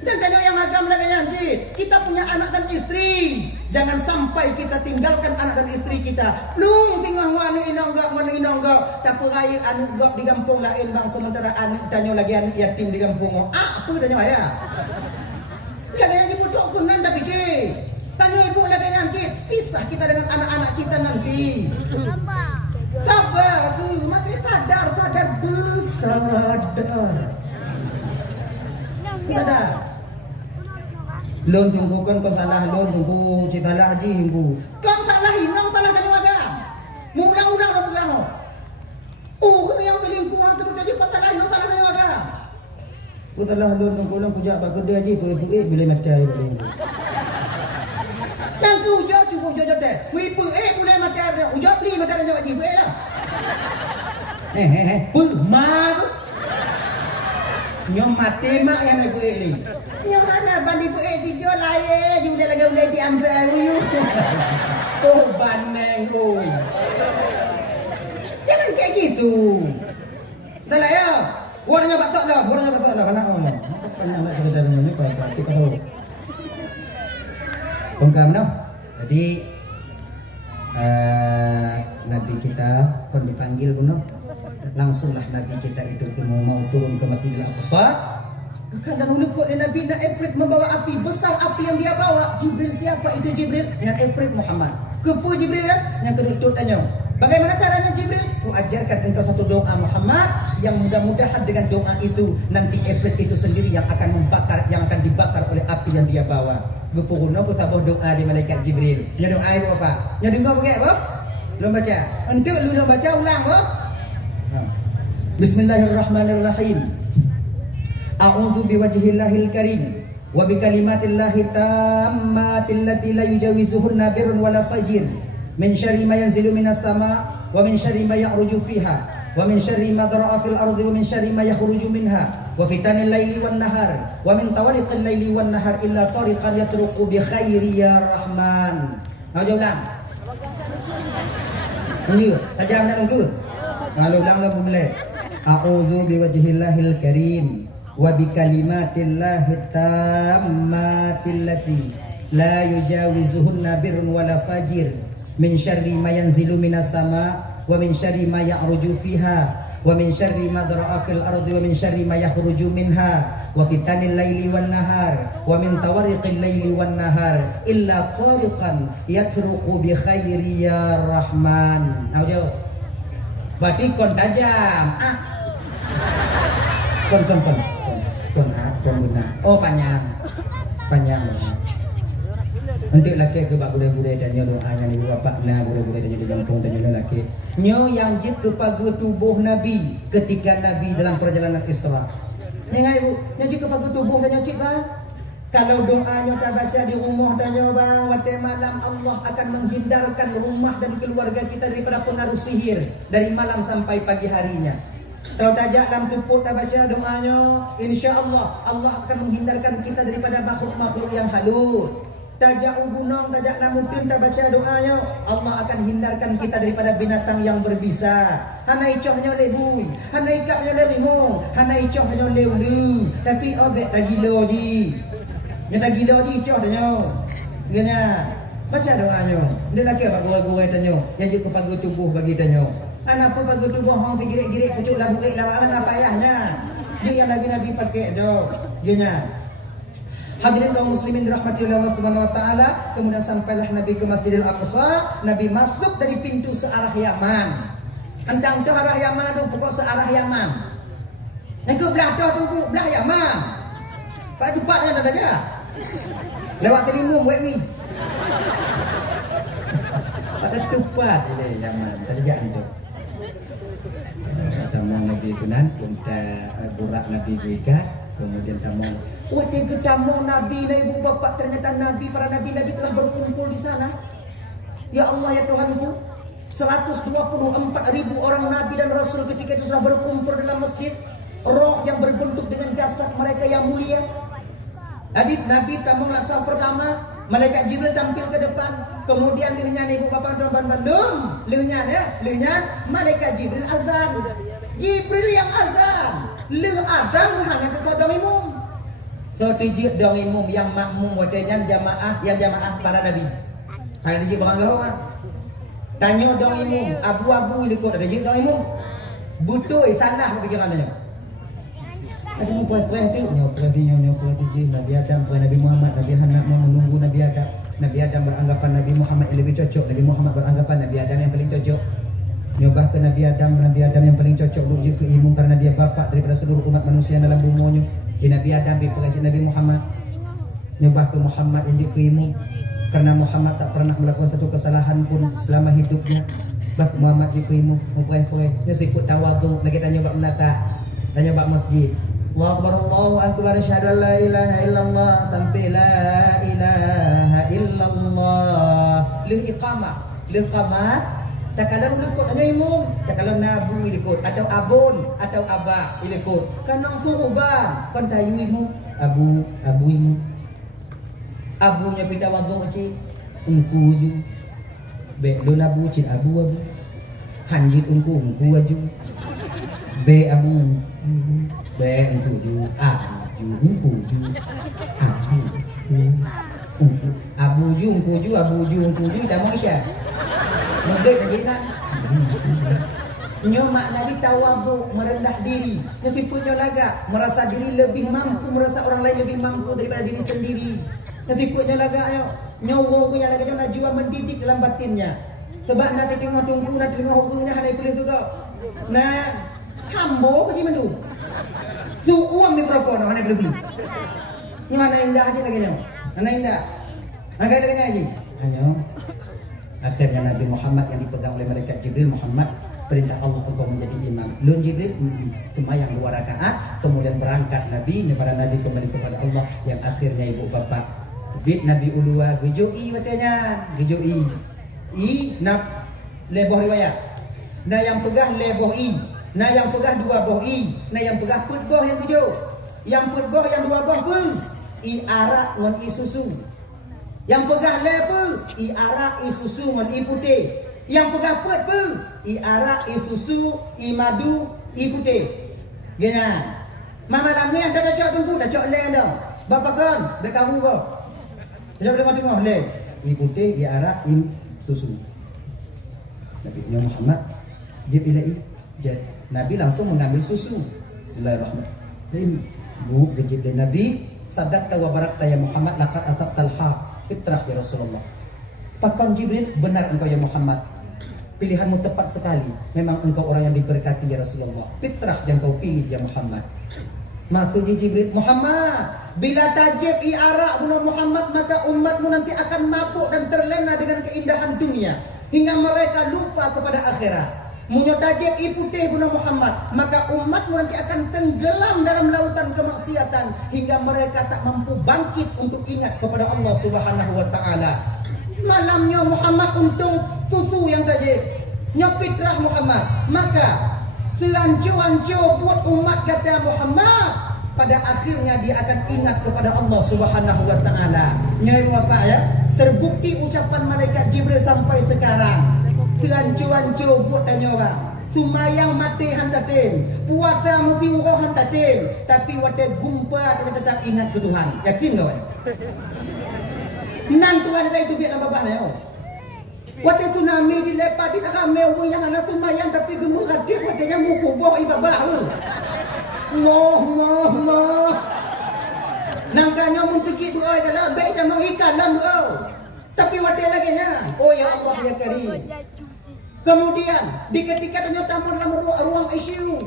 dan tanya yang agam lagi janji. Kita punya anak dan istri. Jangan sampai kita tinggalkan anak dan istri kita. Lung tinggal wani inong gak. Tapi rai anak gak di kampung lain bang. Sementara anak tanya lagi anak yatim di kampung. Apa tanya ayah? Dia yang dibutuh kunan dah fikir. Tanya ibu lagi janji. Pisah kita dengan anak-anak kita nanti. Sabar, masih sadar bersadar. Sadar. Lon tunggu kan kau salah lon tunggu cita lah haji tunggu. Kau salah hinang salah kan waga. Mulang-ulang dah pulang. Kau yang selingkuh atau jadi salah hinang salah kan waga. Kau salah lon tunggu lang puja bak kerja haji pergi bila mati air balik. Yang tu cukup jauh deh. Mui boleh mati air. Ujak beli mati air haji boleh lah. Mar. Nyom mati mak yang nak boleh ni. Yang mana bandi boleh tiga lain je boleh diambil uyu. Oh baneng oi. Jangan kayak gitu. Dah lah ya. Warnanya batok dah, mana kau lah. Banyak nak cerita dengan ni pai kita tahu. Kongkam noh. Jadi Nabi kita kon dipanggil bunuh. Langsunglah Nabi kita itu mau turun ke Masjidil Aqsa. Kadang ulukut Nabi nak Ifrit membawa api besar, api yang dia bawa. Jibril siapa itu Jibril? Yang Ifrit Muhammad. Kepu Jibril kan? Yang kedua tanya. Bagaimana caranya Jibril? Ku ajarkan engkau satu doa Muhammad yang mudah-mudahan dengan doa itu nanti Ifrit itu sendiri yang akan membakar, yang akan dibakar oleh api yang dia bawa. Gupuruna ku tabuh doa di malaikat Jibril. Ya doa itu apa? Ya dengar pakai apa? Belum baca. Untuk lu dah baca ulang apa? Bismillahirrahmanirrahim. A'udzu biwajhillahil karim wa bikalimatillahi tammatil lati la yujawizuhunna birrun wala fajir min syarri ma yanzilu minas sama wa min syarri ma ya'ruju fiha wa min syarri ma dara'a fil ardi wa min syarri ma yakhruju minha wa fitanil laili wan nahar wa min tawariqil laili wan nahar illa tariqan yatruqu bi khairi ya rahman. Mau ulang? Tunggu, tajam nak tunggu. Lalu ulang lah mulai. A'udzu biwajhillahil karim wa bikalimatillahi tammatil lati la yujawizuhunna birrun wala fajir min syarri ma yanzilu minas sama wa min syarri ma ya'ruju fiha wa min syarri ma dara'a fil ardi wa min syarri ma yakhruju minha wa fitanil laili wan nahar wa min tawariqil laili wan nahar illa tariqan yatruqu bi khairi ya rahman. Tahu jauh? Berarti kon tajam. Kon guna. Oh panjang. Untuk laki ke bak gudai-gudai dan nyo doanya ni bapak nah gudai-gudai dan nyo di kampung dan nyo laki. Nyo yang jid kepada tubuh Nabi ketika Nabi dalam perjalanan Isra. Nyengai bu, nyo jid kepada tubuh dan nyo cik bang. Kalau doanya tak baca di rumah dan nyo bang, waktu malam Allah akan menghindarkan rumah dan keluarga kita daripada pengaruh sihir dari malam sampai pagi harinya. Kalau tajak dalam tupuk tak baca doanya, insya Allah Allah akan menghindarkan kita daripada makhluk-makhluk yang halus. Tajak ubunong, tajak namutin tak baca doanya, Allah akan hindarkan kita daripada binatang yang berbisa. Hanai cohnya lebui, hanai kapnya lemong, hanai cohnya leulu. Tapi obek tak gila ji. Dia tak gila ji coh tanya. Ganya. Baca doanya. Dia laki apa gurau-gurau tanya. Yang juga pagu tubuh bagi tanya. Apa pagu tubuh hong girik-girik pucuk labu lawan apa payahnya. Dia yang Nabi pakai do. Ganya. Hadirin kaum muslimin dirahmati oleh Allah Subhanahu wa taala, kemudian sampailah Nabi ke Masjidil Aqsa. Nabi masuk dari pintu searah Yaman. Entang tu arah Yaman ada pokok searah Yaman. Yang ke belah tu tunggu belah Yaman. Pak dupat yang ada aja. Lewat telimum buat ni. Pada tupat ini Yaman. Tadi jangan tu. Tamang Nabi kunan kita burak Nabi ikat, kemudian tamang waktu ketemu Nabi dan ibu bapa, ternyata Nabi, para Nabi telah berkumpul di sana. Ya Allah ya Tuhanku, 124.000 orang Nabi dan Rasul ketika itu sudah berkumpul dalam masjid. Roh yang berbentuk dengan jasad mereka yang mulia. Jadi Nabi tamu lasah pertama, malaikat Jibril tampil ke depan. Kemudian lihnya ibu bapa dan bandung, lihnya malaikat Jibril azan. Jibril yang azan, lih azan hanya kepada imam. So tijik dong imam yang makmum wadanya jamaah para nabi. Hanya tijik barang gawa. Tanya dong imam, abu-abu ikut ada tijik dong imam. Butuh salah pikirannya. Ada puai-puai tu, nyopuai tijik Nabi Adam, Nabi Muhammad, Nabi Hanak mau menunggu Nabi Adam. Nabi Adam beranggapan Nabi Muhammad yang lebih cocok, Nabi Muhammad beranggapan Nabi Adam yang paling cocok. Nyobah ke Nabi Adam yang paling cocok untuk ke imam karena dia bapak daripada seluruh umat manusia dalam bumi. Di Nabi Adam dipercaya Nabi Muhammad. Nyobah ke Muhammad yang ke imam karena Muhammad tak pernah melakukan satu kesalahan pun selama hidupnya. Bah Muhammad ke imam mupai-puai. Nya sikut tawadhu lagi tanya bab menata. Tanya bab masjid. Allahu akbar asyhadu an la ilaha illallah sampai la ilaha illallah. Lih iqamah. Tak kalau ikut hanya imam, tak kalau nabu ikut atau abun atau abah ikut. Kanang suruban, kon tayu imam, abu imam. Abunya pita wabung cik, ungku ju. Be lo nabu cik abu. Hanjit ungku aju. Be abu, be ungku ju, ungku ju. Abu ju, ungku ju, tak mau isya. Mengget lagi nak. Nyo maknali tawadhu, merendah diri. Nyo tipu nyo laga, merasa diri lebih mampu, merasa orang lain lebih mampu daripada diri sendiri. Nyo tipu nyo laga ayo. Nyo wo punya laga nyo najwa mendidik dalam batinnya. Sebab nanti tengok tunggu nanti tengok hukumnya handai boleh juga. Nah, hambo ke gimana tu? Tu uang mikrofon handai boleh beli. Ni mana indah aja lagi nyo. Mana indah? Angkat lagi lagi. Ayo. Akhirnya Nabi Muhammad yang dipegang oleh malaikat Jibril, Muhammad perintah Allah untuk menjadi imam. Lun Jibril cuma yang 2 rakaat, kemudian berangkat Nabi, para Nabi kembali kepada Allah yang akhirnya ibu bapa. Bid Nabi ulua gejoi katanya, gejoi. I nak leboh riwayat. Nah yang pegah leboh i. Nah yang pegah 2 boh i. Nah yang pegah put boh yang 7. Yang put boh yang 2 boh pun. I arak ngon i susu. Yang pegah lepo i arak i susu ngon i putih. Yang pegah put pun i arak i susu i madu i putih. Genya. Mama lam ni anda dah cak tunggu dah cak le anda. Bapa kan dak kamu ko. Dah tengok le. I putih i arak i susu. Nabi Muhammad dipilih Nabi langsung mengambil susu. Bismillahirrahmanirrahim. Bu gejib Nabi sadaqta wa barakta ya Muhammad laqad asabtal haq fitrah ya Rasulullah. Pakon Jibril, benar engkau ya Muhammad. Pilihanmu tepat sekali. Memang engkau orang yang diberkati ya Rasulullah. Fitrah yang kau pilih ya Muhammad. Maka Jibril, Muhammad, bila tajib i'ara bunuh Muhammad, maka umatmu nanti akan mabuk dan terlena dengan keindahan dunia hingga mereka lupa kepada akhirat. Munyo tajib i putih bunuh Muhammad, maka umatmu nanti akan tenggelam dalam lautan kemaksiatan hingga mereka tak mampu bangkit untuk ingat kepada Allah Subhanahu wa taala. Malamnya Muhammad untung tutu yang tajib. Nyopitrah Muhammad, maka selanjur-anjur buat umat kata Muhammad, pada akhirnya dia akan ingat kepada Allah Subhanahu wa taala. Nyai apa ya? Terbukti ucapan malaikat Jibril sampai sekarang. Selanjur-anjur buat tanya orang. Sumayang mati hantatin, puasa mesti urang hantatin, tapi wate gumpa dia tetap ingat ke Tuhan. Yakin kau? Nan Tuhan ada itu biar babak dia. Waktu tsunami dilepas di ramai orang yang anak sumayang tapi gemuk hati waktunya muku boh ibabah. Allah. Nangkanya muntukit doa dalam baik dan mengikat dalam doa. Tapi waktu lagi nya, oh ya Allah ya Karim. Kemudian di ketika dia tamu dalam ruang ICU,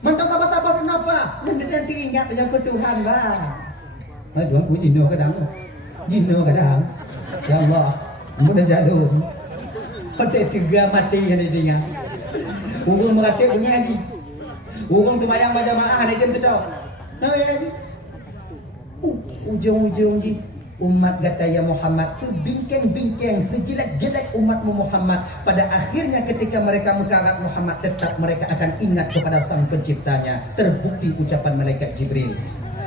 mentok apa-apa kenapa? Dan dia teringat dengan Tuhan bang. Tuhan ku jino kadang. Ya Allah, mudah jatuh. Kote 3 mati yang ditinggal. Urung melatih punya lagi. Urung tumayang berjamaah ada jam tu dah. Nah ya lagi. Ujung-ujung ji umat kata ya Muhammad tu bingkeng-bingkeng, sejelek-jelek umatmu Muhammad. Pada akhirnya ketika mereka mengkarat Muhammad, tetap mereka akan ingat kepada Sang Penciptanya. Terbukti ucapan malaikat Jibril.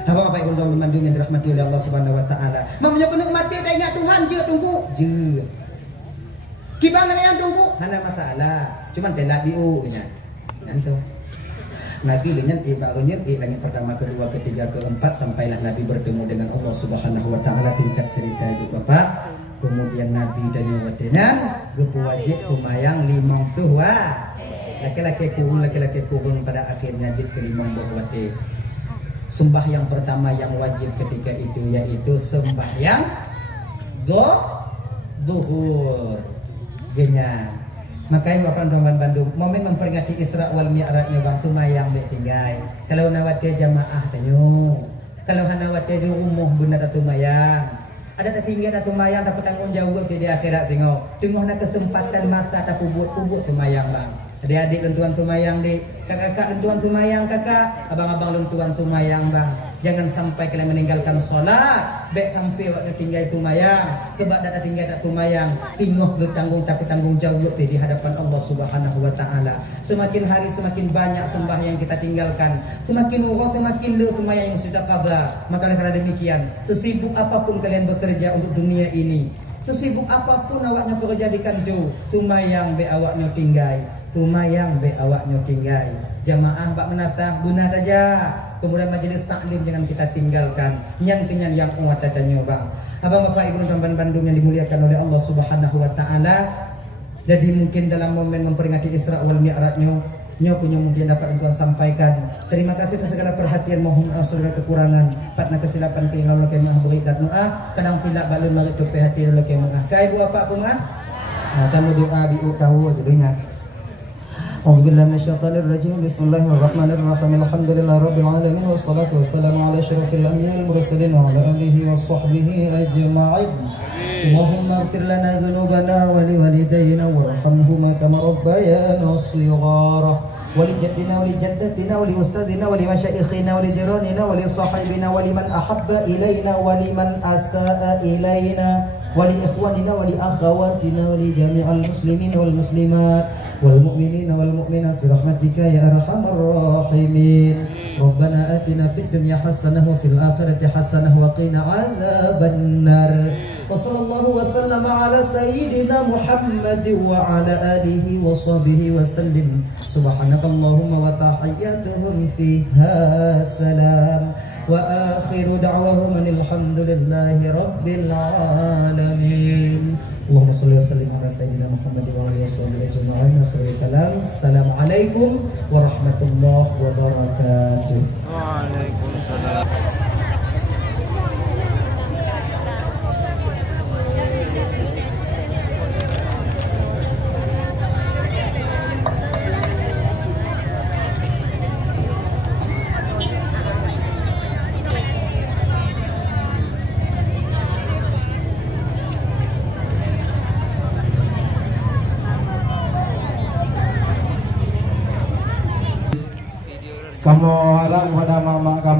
Apa-apa ibu dan mandu yang dirahmati oleh Allah Subhanahu wa taala. Mamanya kena mati dah ingat Tuhan je tunggu. Je. Kibang yang tunggu, hana masalah. Cuman telat diu ingat. Nanti. Nabi lenyap barunya langit pertama, kedua, ketiga, keempat sampailah Nabi bertemu dengan Allah Subhanahu wa taala. Tingkat cerita itu Bapak. Kemudian Nabi dan watenya gepu wajib sumayang 50 laki-laki kurung pada akhirnya jid ke 50 wajib. Sembahyang pertama yang wajib ketika itu yaitu sembahyang zuhur. Genya. Makanya Bapak Tuan Bandung momen memperingati Isra wal Mi'rajnya bang sumayang be tinggal. Kalau nawate jamaah tanyo. Kalau hanawate di rumah benar tu mayang. Ada tak tinggal tu mayang dapat tanggung jawab di akhirat tengok. Tengok nak kesempatan masa tak buat tu mayang bang. Adik-adik lentuan tumayang dik, kakak-kakak lentuan tumayang kakak, abang-abang lentuan tumayang bang. Jangan sampai kalian meninggalkan solat, baik sampai waktu tinggal tumayang, kebak tak tinggal tak tumayang, tingoh bertanggung tapi tanggung jawab di hadapan Allah Subhanahu wa taala. Semakin hari semakin banyak sembah yang kita tinggalkan, semakin urang semakin le tumayang yang sudah qada. Maka karena demikian, sesibuk apapun kalian bekerja untuk dunia ini, sesibuk apapun awaknya kerja di kantor, tumayang be awaknya tinggal. Tumayang be awaknya tinggal. Jamaah bak menatang guna saja. Kemudian majlis taklim jangan kita tinggalkan. Nyan-nyan yang umat tanya bang. Abang bapak ibu dan Bandung yang dimuliakan oleh Allah Subhanahu wa taala. Jadi mungkin dalam momen memperingati Isra wal Mi'rajnya, nyo mungkin dapat untuk sampaikan. Terima kasih atas segala perhatian, mohon maaf segala kekurangan. Patna kesilapan keinginan lo kemah boleh dan doa. Kadang filak balun mari tupe hati lo kemah. Kai dua apa pun ah? Kamu doa biu tahu jadinya. Alhamdulillah minasyaitonir rajim. Bismillahirrahmanirrahim. Alhamdulillahirabbil alamin wassalatu wassalamu ala asyrafil anbiya'il mursalin wa ala alihi washabbihi ajma'in. Allahumma ighfir lana dhunubana wa liwalidayna warhamhuma kama rabbayana shighara wa li jaddina wa li jaddatina wa li ustadina wa li masyayikhina wa li jiranina wa li sahibina wa liman ahabba ilaina wa liman asaa ilaina wa li ikhwanina wa li akhawatina wa li jami'al muslimin wal muslimat wal mu'minina wal mu'minat bi rahmatika ya arhamar rahimin. Rabbana atina fid dunya hasanah wa fil akhirati hasanah wa qina 'adzaban nar. Wa sallallahu wa sallama ala sayyidina Muhammad wa ala alihi wa sahbihi wa sallim. Subhanakallahumma wa tahiyyatuhum fiha salam. Wa akhiru da'wahum alhamdulillahi rabbil alamin. Allahumma shalli wa sallim ala sayyidina Muhammad wa alihi wa sahbihi ajma'in. Akhirul kalam. Assalamualaikum warahmatullahi wabarakatuh. Waalaikumsalam. Kamu alam pada mama kamu.